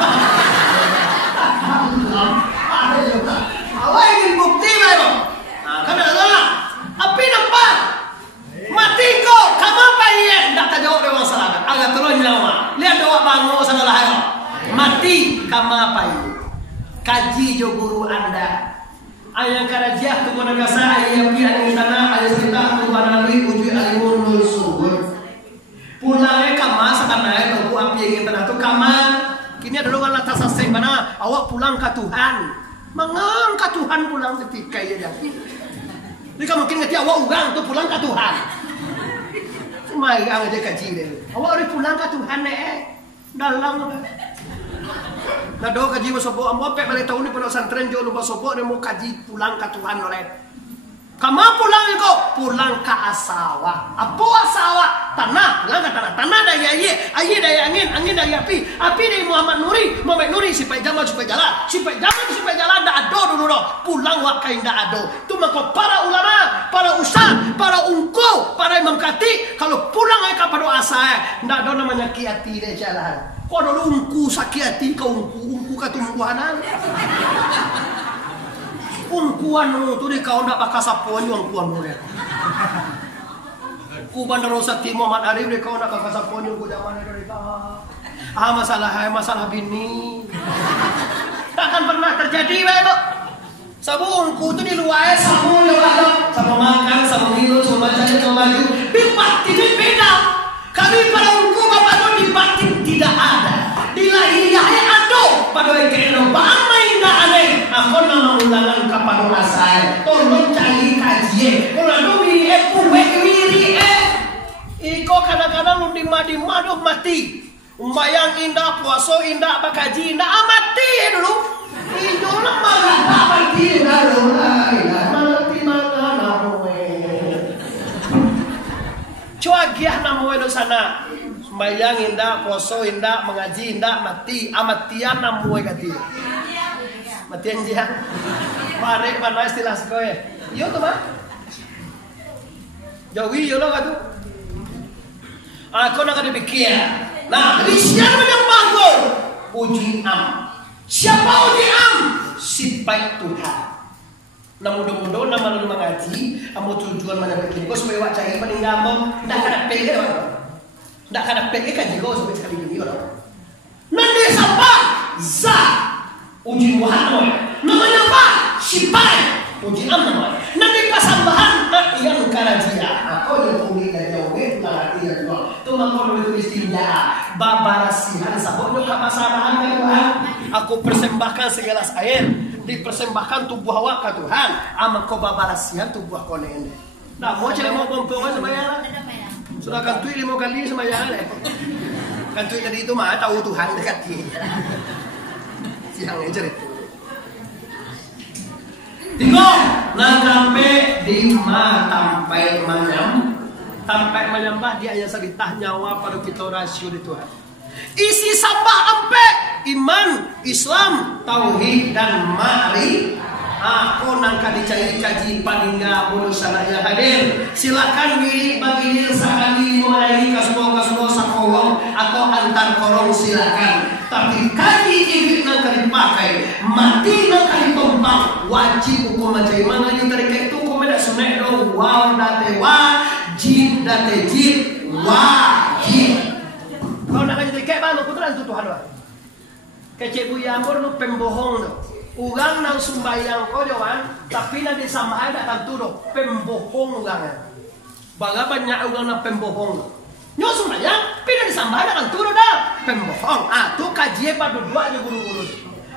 Awak ingin bukti bayo? Kadalam api nampak? Mati kau, kama apa ye? Tak terjawab dia masalah. Agak terus nyawa. Lihat doa bangun salah ayo. Mati kama apa ye? Kaji jo guru anda. Ayang karajiah tu kena gasa ayang pian di tanah ayang kita tu kanali uji alimun nul subur. Pulangnya kama sekarang tu api yang tanah tu kama. Kini ada orang lantas asing mana awak pulang ke Tuhan. Mangang ke Tuhan pulang ketika ia jadi. Jika mungkin nanti awak ugang tu pulang ke Tuhan. Cuma yang aja kaji deh. Awak harus pulang ke Tuhan dalam. Nah doa kaji masopo amo pe balik tahun ni pada santren jo lupa sopo dia mau kaji pulang ke Tuhan oleh. Kama pulang iko pulang ke asawa. Apa asawa? Tanah, pulang ke tanah. Tanah dari air dari angin dari api dari Muhammad Nuri supaya jalan supaya jalan dak ado dulu doh. Pulang wakai dak ado. Tu maka para ulama, para ustaz, para ungku, para imam khatib kalau pulang ke pada asa ndak ada namanya kiati deh jalan. Kau ada ungku sakit hati kau ungku ketumbuhanan. Ungkuan tu deh kau nak pakai sapuan ungkuan boleh. Ku bandar Sakti Muhammad Arif deh kau nak pakai sapuan ungku zaman itu deh. Masalah bini. Takkan pernah terjadi baik. Sabu ungku tu di luar sabu lewat sama makan sama minum sama jalan sama maju. Bipat tidak beda. Kami para ungku bapak tu di batin tidak ada. Di lahiriahnya ada. Pada yang main dah aneh. Aku nama ulangan kepada asal. Tolong cari kajian. Kalau wiri wiri iko kadang-kadang di madu mati. Umbayang indah puasa indah bakaji indah mati dulu. Itu nama mati dulu. Mati mana cuagiah namu itu sana. Sembayang indah, poso indah, mengaji indah, mati. Amatian namu kati. Matian dia. Mari mana istilah sekolah. Yo tu mah. Jawi yo lo katu. Aku nak dipikir. Nah, siapa yang bangun? Uji am. Siapa uji am? Si baik Tuhan. Nah mudah-mudahan nama lu mengaji, kamu tujuan mana bikin kau supaya wak cari meninggal kamu, tidak ada PE orang, tidak ada PE kan juga sampai sekali ini orang. Nanti siapa? Za uji Tuhan namanya apa? Sipai uji am namanya. Nanti pasambahan yang karajia. Aku yang kulit dan jauh lagi dan juga. Tu makam itu istilah babarasihan sabotnya kemasaran Tuhan. Aku persembahkan segelas air. Dipersembahkan tubuh awak ke Tuhan, amak kau babarasihan tubuh kau nende. Nah, mau cila mau pompongan sembahyang. Sudah kantui 5 kali sembahyang le. Kantui tadi itu mah tahu Tuhan dekat dia. Siang aja itu. Tengok, nak sampai di sampai menyembah dia hanya sebitah nyawa pada kita rasio di Tuhan. Isi sambah ampe iman, Islam, tauhid dan ma'rifat. Aku nangka dicari kaji paningga bodoh sana yang hadir. Silakan bagi sekali mulai kasmo sakowong atau antar korong silakan. Tapi kaji ini nangka dipakai, mati nangka ditumpang, wajib hukum macam mana yang tadi itu komeda sunek do wow date wajib date jib wajib. Kalau nak jadi kayak mana putra itu Tuhan doa. Kecik buyambor nu pembohong do. Ugang nang sumbayang ko joan, tapi na disamahan datang tudo pembohong ugang. Baga banyak ugang na pembohong. Nyo sumbayang, pina disamahan datang tudo dah pembohong. Tu kaji pa dua aja guru-guru.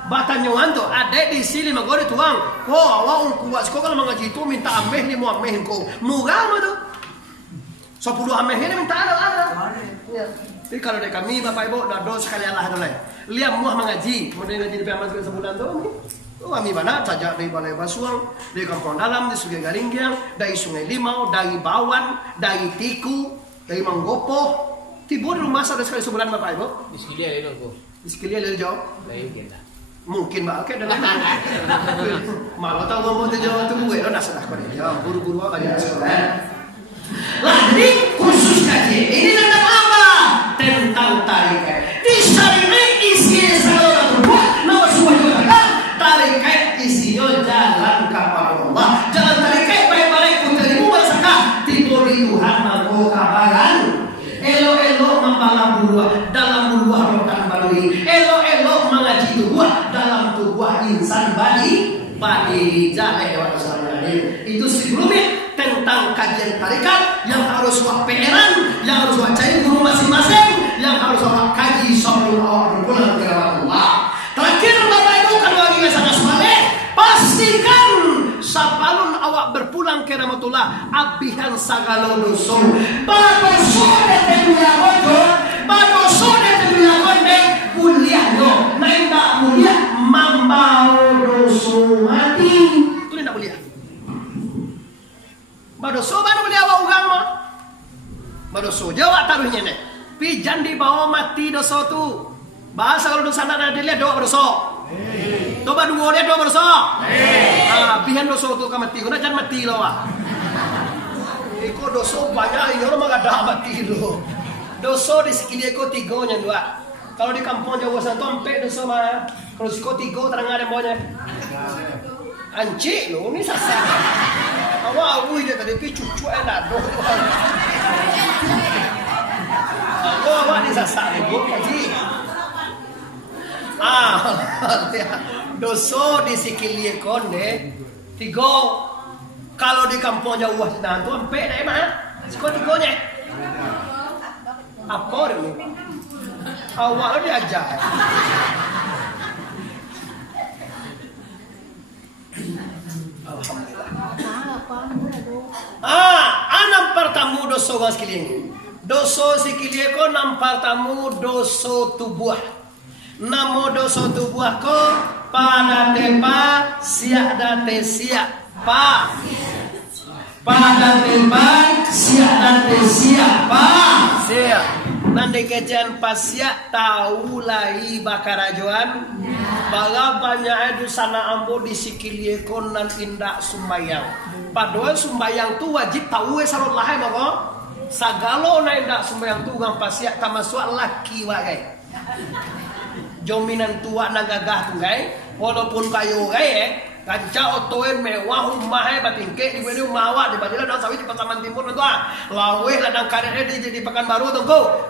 Batan nyoan tu ada di sini magori tuang. Ko awak kuat ko kalau mengaji tu minta ameh ni mau amehin ko. Muga mo tu. 10 ameh ni minta ada. Ya. Jadi kalau dari kami Bapak Ibu dah dos sekali Allah tu lain. Lihat muah mengaji, kemudian ngaji di Piaman sebulan tu ni. Kami mana saja dari Balai Basuang, dari Kampung Dalam, di Sungai Garinggiang, dari Sungai Limau, dari Bawan, dari Tiku, dari Manggopo. Tiba di rumah saya sekali sebulan Bapak Ibu. Di sekilia itu aku. Di sekilia dari jauh. Lain kita. Mungkin Mbak, oke dah. Malah tahu ngomong tu jauh tu gue, dah salah kau ni. Ya, buru-buru apa dia sekolah. Lagi khusus kaji ini tentang apa? Tentang tarikat. Di syariat isi saudara berbuat nama semua juga. Tarikat isinya jalan kepada Allah. Jalan tarikat baik-baik pun terimu masalah. Tiba di Tuhan mampu kabaran. Elo-elo membalas buruah dalam buruah rokan balui. Elo-elo mengaji tubuh dalam tubuh insan badi jalan itu sebelumnya tentang kajian tarikat yang harus wak PR-an, yang harus wak cari guru masing-masing, yang harus wak kaji sebelum awak berpulang ke Allah. Terakhir Bapak Ibu kalau lagi sana soleh, pastikan sebelum awak berpulang ke rahmatullah abihan sagala dosa. Badoso de dunia bojo, badoso de dunia konde kuliahno, naik tak mulia mambau doso mati. Itu tidak mulia. Badoso baru beli awak agama. Badoso jawab taruhnya nih. Pijan di bawah mati doso tu. Bahasa kalau dosa nak dilihat doa berdoso. Coba dua dia doa berdoso. Pihan doso tu kamati. Kau nak jangan mati lo ah. Iko doso banyak. Ini orang ada mati lo. Doso di sekilia iko tigonya dua. Kalau di kampung Jawa sana tu ampe doso mah. Kalau siko tigo terang ada maunya. Anjing lo ni sasa. Awak awui dia tadi pi cucu enak doh. Awak ni sasa ibu kaji. Doso di sikilie konde tigo. Kalau di kampung Jawa sana tu ampe dah mah. Siko tigonya. Apa ni? Awak lo diajar. Alhamdulillah. Anam pertamu doso gaskiling. Doso sikilie ko nam pertamu doso tubuh. Namo doso tubuh ko pada tempa siak date siak pa. Pada tempa siak date siak pa. Siak. Nanti kecian pasiak tahu lai bakarajoan. Bala banyak itu sana ambo di sikilie kon nan indak sumbayang. Padahal sumbayang tu wajib tahu sarot lahai mako. Sagalo na indak sumbayang tu gang pasiak tamasuk laki wae. Jominan tua nagagah tu gai. Walaupun kayu gai kanca otoen mewah rumah batingke di beli mawa di badilah dan sawit di Pasaman Timur tu laweh ladang karet di Pekanbaru tu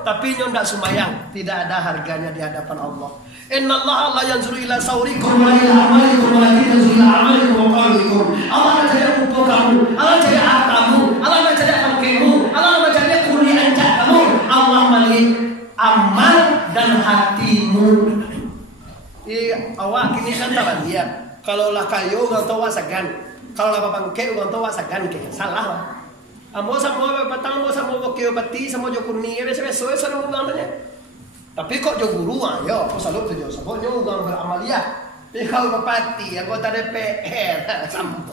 tapi nyo ndak sumbayang tidak ada harganya di hadapan Allah. Inna Allah la yanzuru ila saurikum wa ila amalikum walakin yanzuru ila amalikum wa qawlikum. Allah menjadi rupa kamu, Allah menjadi hartamu, Allah menjadi angkemu, Allah menjadi kuliah kamu. Allah melihat amal dan hatimu. Awak kini kan tak lihat. Kalau lah kayu orang tua sagan, kalau lah bangke orang tua sagan ke salah. Amo sama batang, amo sama bokeh bati, sama jokuni, ada sesuatu sama uangnya. Tapi kok jo guru ya, aku salut tu jo. Sebab jo uang beramaliyah. Tapi kalau bupati, anggota DPR, sama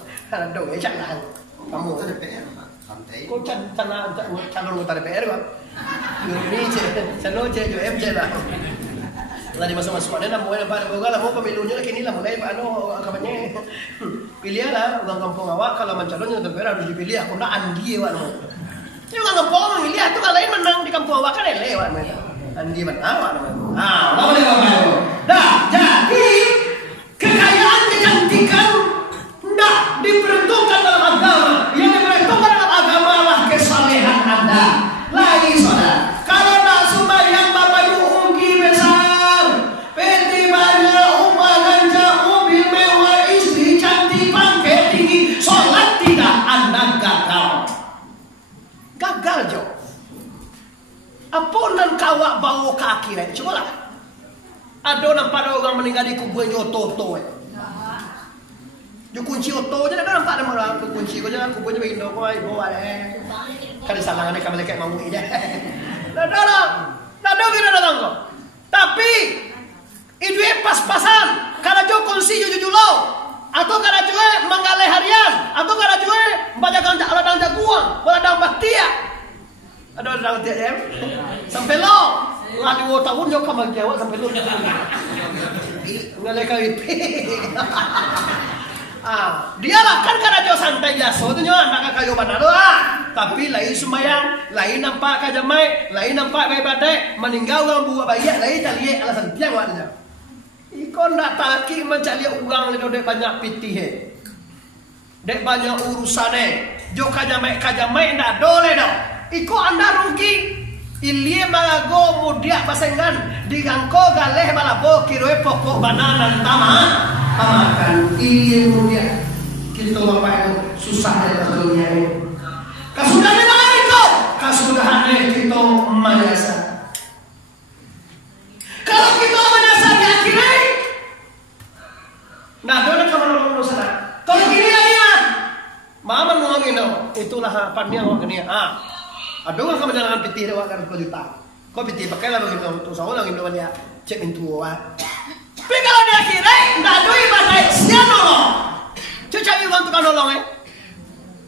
dong, jangan. Kamu DPR, santai. Kau calon anggota DPR kan? Ini calon jo MC lah. Lah dimasuk-masuk ada nak nampak lah mau pemilunya lah kini lah mulai kampanye. Pilih lah orang kampung awak kalau mencalon yang tempera harus dipilih aku nak andi awak. Ini orang kampung awak milih itu kalau lain menang di kampung awak kan lewat mereka. Andi menang awak namanya. Lawan dia kamu. Dah jadi kekayaan kecantikan tidak diperuntukkan dalam agama. Yang diperuntukkan dalam agama adalah kesalehan Anda. Lagi saudara, kalau nak sembahyang bapak ibu rugi besar, PT banyak rumah ganja, mobil mewah, istri cantik, pangkat tinggi, sholat tidak, Anda gagal. Gagal jo. Apunan kawak bawa kaki lah, coba lah. Ada nampak ada orang meninggal di kubur yang toto. Ju kunci oto je ada nampak ada orang kunci ko je kubunya begini ko ai bawa kan salangan ka malaikat mau je. Ada kita datang ko. Tapi itu pas-pasan kalau jo kunci ju lo atau kalau jo manggalai harian atau kalau jo baca ganja ala dang jaguang wala dang batia. Ada dang TM sampai lo lagi 2 tahun jo ka magjawa sampai lo. Ngalai ka itu. Dialah kan karena jauh santai biasa tu nyoan nak kayu bandar tapi lain semayang, lain nampak kajamai, lain nampak ibadah, meninggal orang buat bayi, lain cari alasan tiang waknya. Ikon nak taki mencari uang le dek banyak pitih dek banyak urusan jo kajamai ndak dole dah. Iko anda rugi. Ilie malago mudia pasengan digangko galeh malabo kiroe pokok banana tama makan ilie mudia kita bapak itu susah dari dunia ini kasudahan itu kasudahan kita mayasa kalau kita mayasa di akhirnya nah dona kamu sana kalau gini lagi mama nuangin itulah pannya awak gini ada orang kamu jangan piti dewa kan 2 juta. Kau piti pakai lah begitu untuk seorang yang dia cek pintu awak. Tapi kalau dia kira ndak ada ibadah siapa nolong? Cuci uang tukang nolong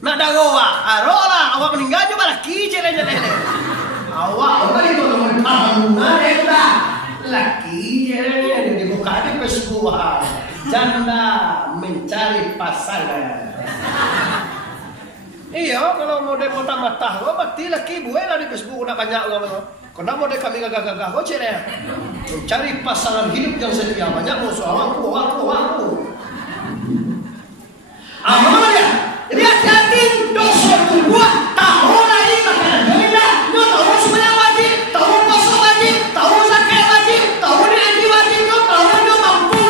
nak dagowa, arola awak meninggal juga laki jelenya lele. Awak orang itu nolong tanggungan dah. Laki jelenya di muka di Facebook janda mencari pasangan. Iya, kalau mode mata-mata, gua berarti laki buat lah di Facebook nak banyak orang. Kalau mode kami gagah-gagah, gua cere. Mencari pasangan hidup yang setia banyak musuh aku. Apa dia? Jadi hati-hati dosa buat tahu lagi makanan gila. Nyo tahu semuanya wajib, tahu puasa wajib, tahu zakat wajib, tahu haji wajib, tahu nyo mampu.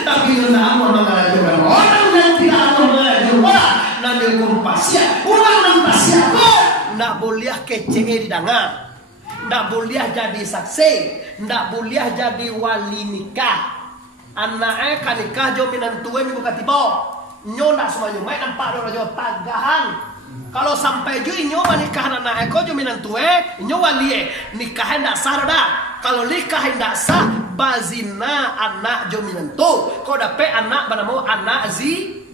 Tapi nak mau mengajar orang yang tidak mau mengajar orang, nanti hukum pasien. Ndak boleh kece di danga, ndak boleh jadi saksi, ndak boleh jadi wali nikah. Anaknya kan nikah jo minan tuwe minggu katiba, nyo ndak semuanya main nampak orang jo tagahan. Kalau sampai jo nyo nikah anaknya ko jo minan tuwe, nyo wali nikah ndak sah dah. Kalau nikah ndak sah, bazina anak jo minan tu. Kau dapat anak bernama anak zi.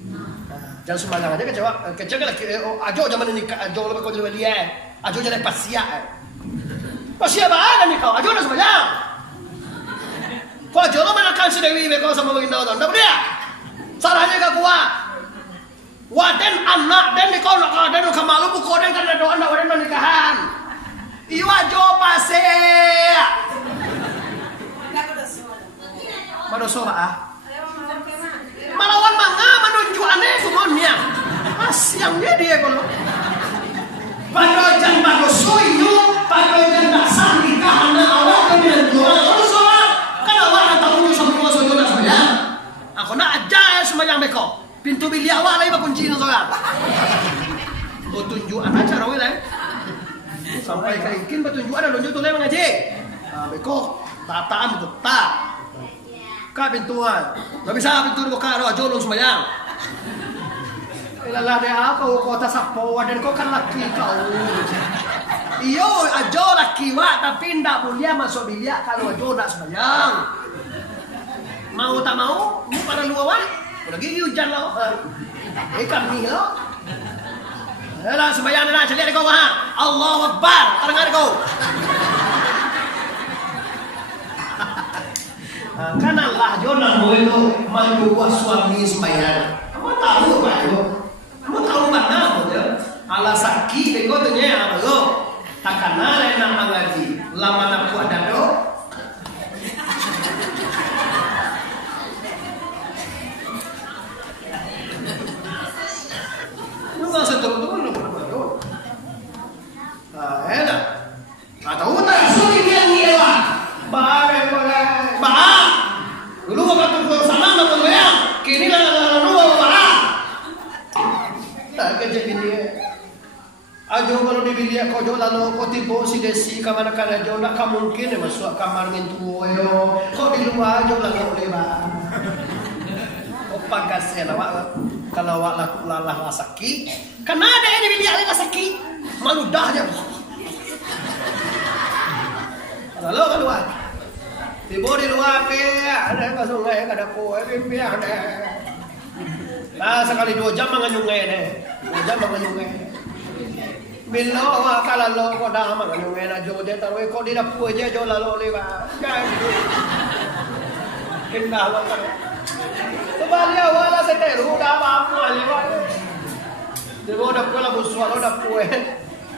Jangan sembarangan aja kecewa lagi ajo zaman ini ajo lebih kau jadi dia ajo jadi pasia apa ni kau ajo nak sembahyang kau ajo lo mana kan sedewi kau sama begini dah tak boleh saranya kau kuat waden anak dan kau nak dan kau malu buku dan kan ada doa nak waden nikahan iyo ajo pasia mana soba malawan manga menunjuk aneh semuanya asyangnya dia kalau padojan bagosoyo padojan dasar nikah anak awak kemudian jual soal kan awak nak tahu semua soal nak sembahyang aku nak ajar sembahyang beko pintu bilik awak lagi kunci soal oh tunjukan aja rawi lah sampai kaikin bertunjuk ada lonjok tu lagi mengaji beko tataan betul tak ka pintuan. Enggak bisa pintu buka ro ajo lu sembahyang. Ilalah dia apa kota sapo dan kau kan laki kau. Iyo ajo laki wa tapi ndak boleh masuk bilik kalau ajo ndak sembahyang. Mau tak mau, ni pada lu awak. Lagi hujan lo. Kami lo. Alah sembahyang dah celiak kau ha. Allahu Akbar. Terdengar kau. Karena lah Jonan itu menjual suami sembahyang. Kamu tahu Pak Yo? Kamu tahu mana ya? Ala sakit bego tanya apa lo? Takana lain nama ngaji. Lama nak buat dado. Lu nggak setuju lu berdoa. Enak. Atau tak sulit dia ngilang. Bahaya. Dulu waktu tu salam nak berbayar. Kini lah lu bahaya. Tak kerja ini. Ajo kalau dibilia kojo lalu kau tibo si desi kamar kan ajo nak mungkin masuk kamar mentu yo. Kau di luar ajo lalu lewat. Opa kasih lawak kalau awak lalah sakit. Karena ada yang dibilia lagi sakit. Malu dah aja. Lalu keluar. Tibo di luar ada ke sungai ada kue ada. Nah sekali 2 jam menganyungai deh. 2 jam menganyungai. Bila awak kalau kau dah menganyungai nak jauh dia tahu kau di dapur je jauh lalu lewat. Indah awak kan. Sebalik awak lah seteru dah apa lewat. Tibo dapur lah busuk lo dapur.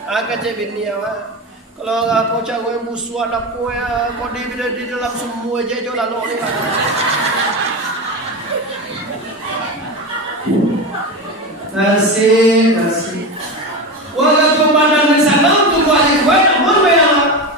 Agak je bini awak. Kalau kau cakap yang busuk dapur kau di dalam semua je jauh lalu lewat. Nasib. Walaupun pandang di sana untuk wajib namun bayar.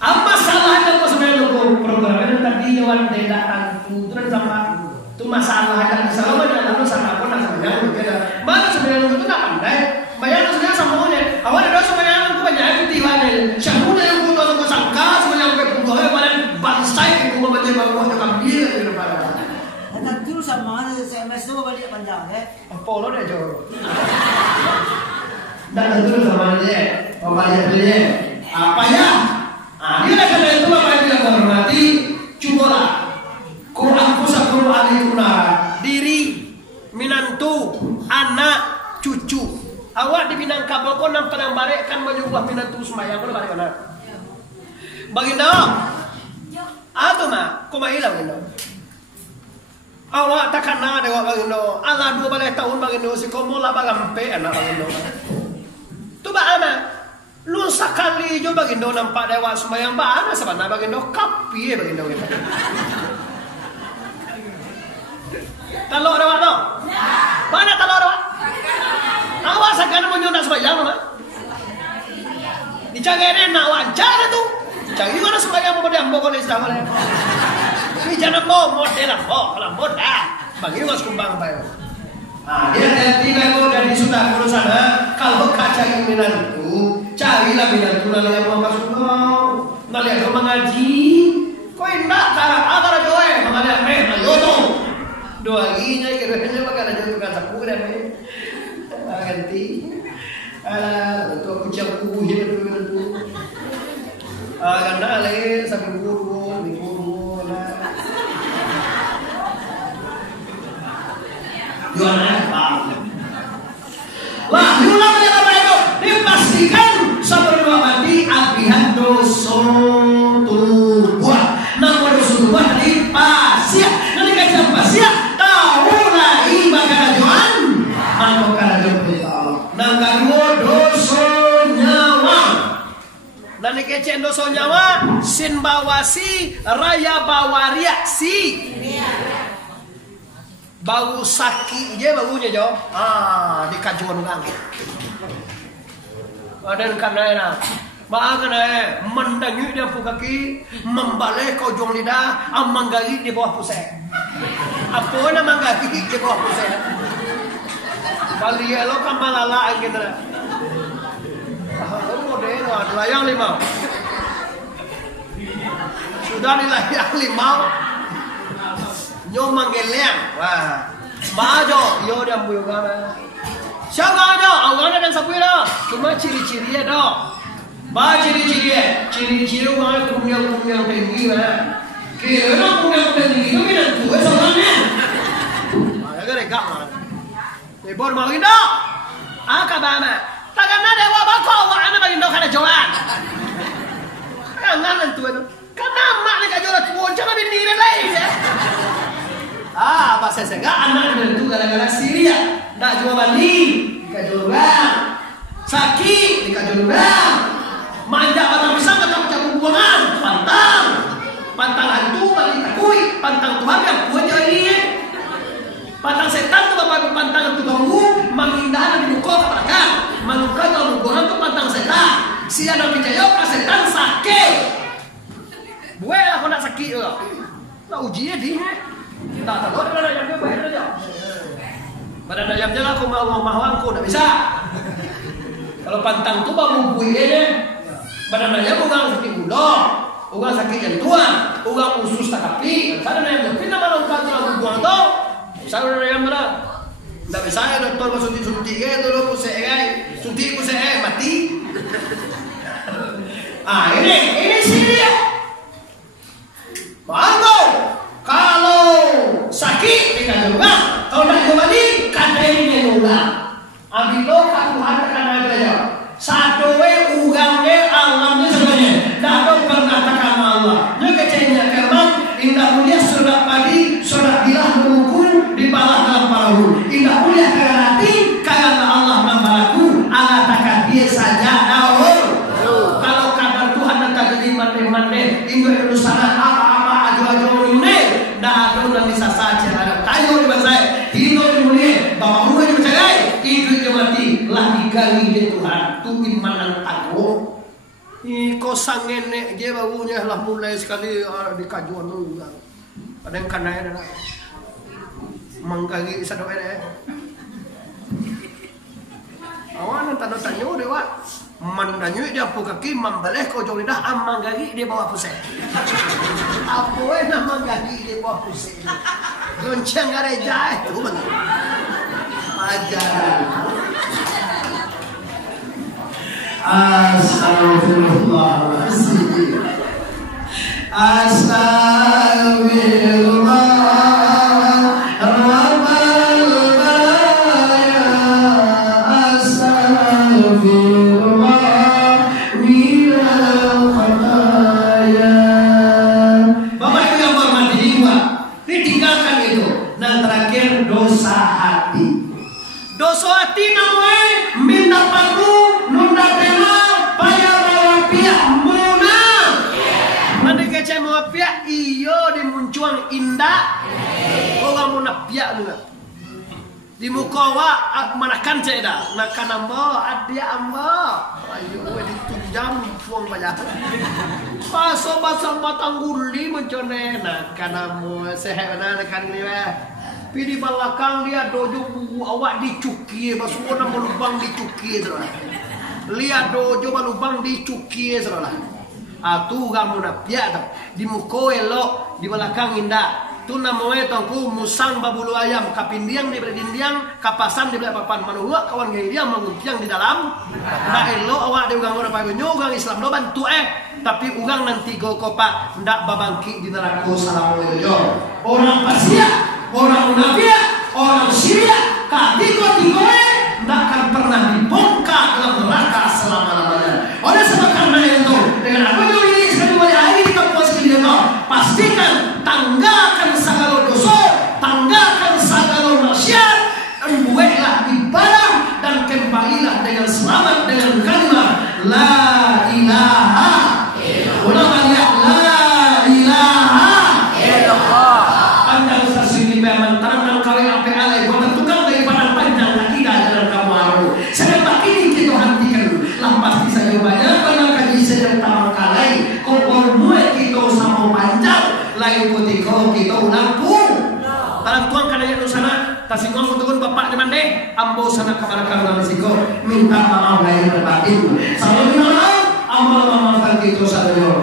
Apa salahnya kau sebenarnya program ini tadi yang tidak tu terus sama tu masalah ada di sana mana lalu sana pun nak sebenarnya berbeda. Mana sebenarnya itu tak pandai. Bayar sebenarnya semuanya. Awak ada sebenarnya itu banyak tiwanya. Siapa yang pun kalau kau sangka sebenarnya kau pun boleh bansai kau membaca baru ada kambing di depan. Nanti lu sama SMS tu balik panjang Apa lo dah jauh? Dan tentu sama dia, balik dia. Apa ya? Dia dah kata itu apa yang dia hormati. Cubalah. Quran pusakul alikunara. Diri, minantu, anak, cucu. Awak di Minangkabau kau nampak yang balik kan menyubah minantu semayang kau balik mana? Baginda. Atau mah, kau mahilang baginda. Awak takkan nak dewa bagindo. Allah 2 balik tahun bagindo si komo lah bagampe anak bagindo. Tu ba ana. Lu sekali jo bagindo nampak dewa sembahyang ba ana sebenarnya bagindo kapi bagindo kita. Talok dewa no. Mana talok dewa? Awak sakana mo nyona sembahyang mah. Dicagere nak wajar tu. Cari mana sembahyang mo dia mbok ni sama. Ini jangan mau model kalau modal bagi mas kumbang bayo. Dia tiba dari sudah kurus sana. Kalau kaca minat itu, carilah minat itu lalu yang mau masuk kau. Lalu yang mengaji, kau indah cara agar joe mengajar ayo tu. Doa ini kira-kira makan aja tu kata aku dan ganti. Betul aku campur je tu. Karena lagi sambil guru. Wah, diulang oleh Bapak Ibu. Dipastikan sebelum mati apihan dosa tubuh. Namun dosa tubuh dipasia. Nanti kajian pasia tahu lagi bakal ajuan. Aku karajuan berita Allah. Nanggaru dosa nyawa. Nanti kecen dosa nyawa. Sin bawasi raya bawaria si. Bau sakit je baunya jo. Di kajuan gang. Dan karena Bagaimana mendangi dia pu kaki, membalik kau jong lidah, manggali di bawah pusat. Apa nama manggali di bawah pusat? Bali lo kan malala gitu lah. Model ada yang 5. Sudah dilayang 5. Nyom manggeliang. Wah. Bajo, yo dia buyo gama. Siapa aja? Awalnya dan sapuira. Cuma ciri-cirinya dong. Ba ciri-ciri orang kumyang tinggi lah. Kira kumyang tinggi itu minat gue soalnya. Ada mereka mana? Tebor mau indo? Akabana. Takkan ada dewa bako awak anak bagi indo kada jalan. Jangan nentu itu. Karena mak ni kajola tuan jangan bini relay. sesega anak itu gara-gara Syria. Ndak jual Bali, dikajurang. Sakit, dikajurang. Manja batang pisang kata cabut buangan, pantang hantu balik takui, pantang Tuhan yang buat jadi. Pantang setan tu bapak pantang tu kamu, mengindah di muka kepada manuka kalau buangan tu pantang setan. Si ada bicara pas setan sakit. Buat lah kau nak sakit juga. Tak uji dia. Tak tahu ada yang dia bayar aja. Pada ayam je lah aku mau aku tak bisa. Kalau pantang tu baru buihnya. Badan ayam orang sakit gula, orang sakit jantungan, orang usus tak kapi. Sana ayam tapi nama orang tu lagu buang tu. Sana ayam mana? Tak bisa ya doktor masuk suntik ke tu lo pusing kan? Suntik pusing mati. Ini Syria. Bagus. Kalau sakit kita juga, kalau nak kembali kata ini juga. Abilo Tuhan tekan aja. Satu ugangnya alamnya sebenarnya. Dah pernah tekan Allah. Juga kecenya kerman indah mulia surat padi, surat bilah mengukur di bawah dalam perahu. Indah mulia kerana karena Allah membalaku. Allah takkan dia saja daun. Kalau kadar Tuhan dan tak jadi mande-mande, ingin itu sana apa-apa aju-aju ini. Dah ada orang bisa saja ada kayu di bahasa hidup mulia bawa rumah di percaya hidup mati lah digali di Tuhan tu iman dan takwa. Iko sangene je baunya lah mulai sekali di kajuan tu ada yang kanai ada mangkagi sadok ada awan tanda tanya dewa mandanyu dia pu kaki mambaleh ko joli dah amang gagi dia bawa pusing. Apa nama gagi dia bawa pusing. Gonceng gereja itu benar. Ajaran. Astagfirullahaladzim. Astagfirullah. Dosa hati namanya minta paru, nunda tema, payah bawa pihak muna. Nanti kece mau pihak iyo dimuncuang indah. Orang muna pihak juga. Di muka wa manakan ceda, nakan ambo, adia ambo. Ayo ditunjam puang banyak. Paso basang batang guli mencone, nakan ambo sehat mana nakan ni di belakang dia dojo buku awak dicuki masuk nama lubang dicuki terus lihat dojo lubang dicuki terus atu kamu nak piat di muka elok di belakang indah tu namanya tangku musang babulu ayam kapindiang di berdindiang kapasan di belakang papan manuhua kawan gaya dia mengumpiang di dalam ndak elok awak di ugang orang pagonyo ugang Islam lo bantu tapi ugang nanti go kopak ndak babangki di neraka assalamualaikum orang Persia orang munafik, orang Syria, tiga-tiganya tidak akan pernah dibongkar dalam neraka selama-lamanya. Oleh sebab karena itu, dengan apa yang ini sekali hari di kampus ini pastikan tanggalkan segala dosa, tanggalkan segala maksiat, buatlah ibadah dan kembalilah dengan selamat dengan kalimat la ilaha illallah. Kita ulang talang tuang kadang itu sana tasingong kutukun bapak di mande ambo sana kamar kamar risiko minta maaf lahir batin selalu maaf ambo maafkan kita sadar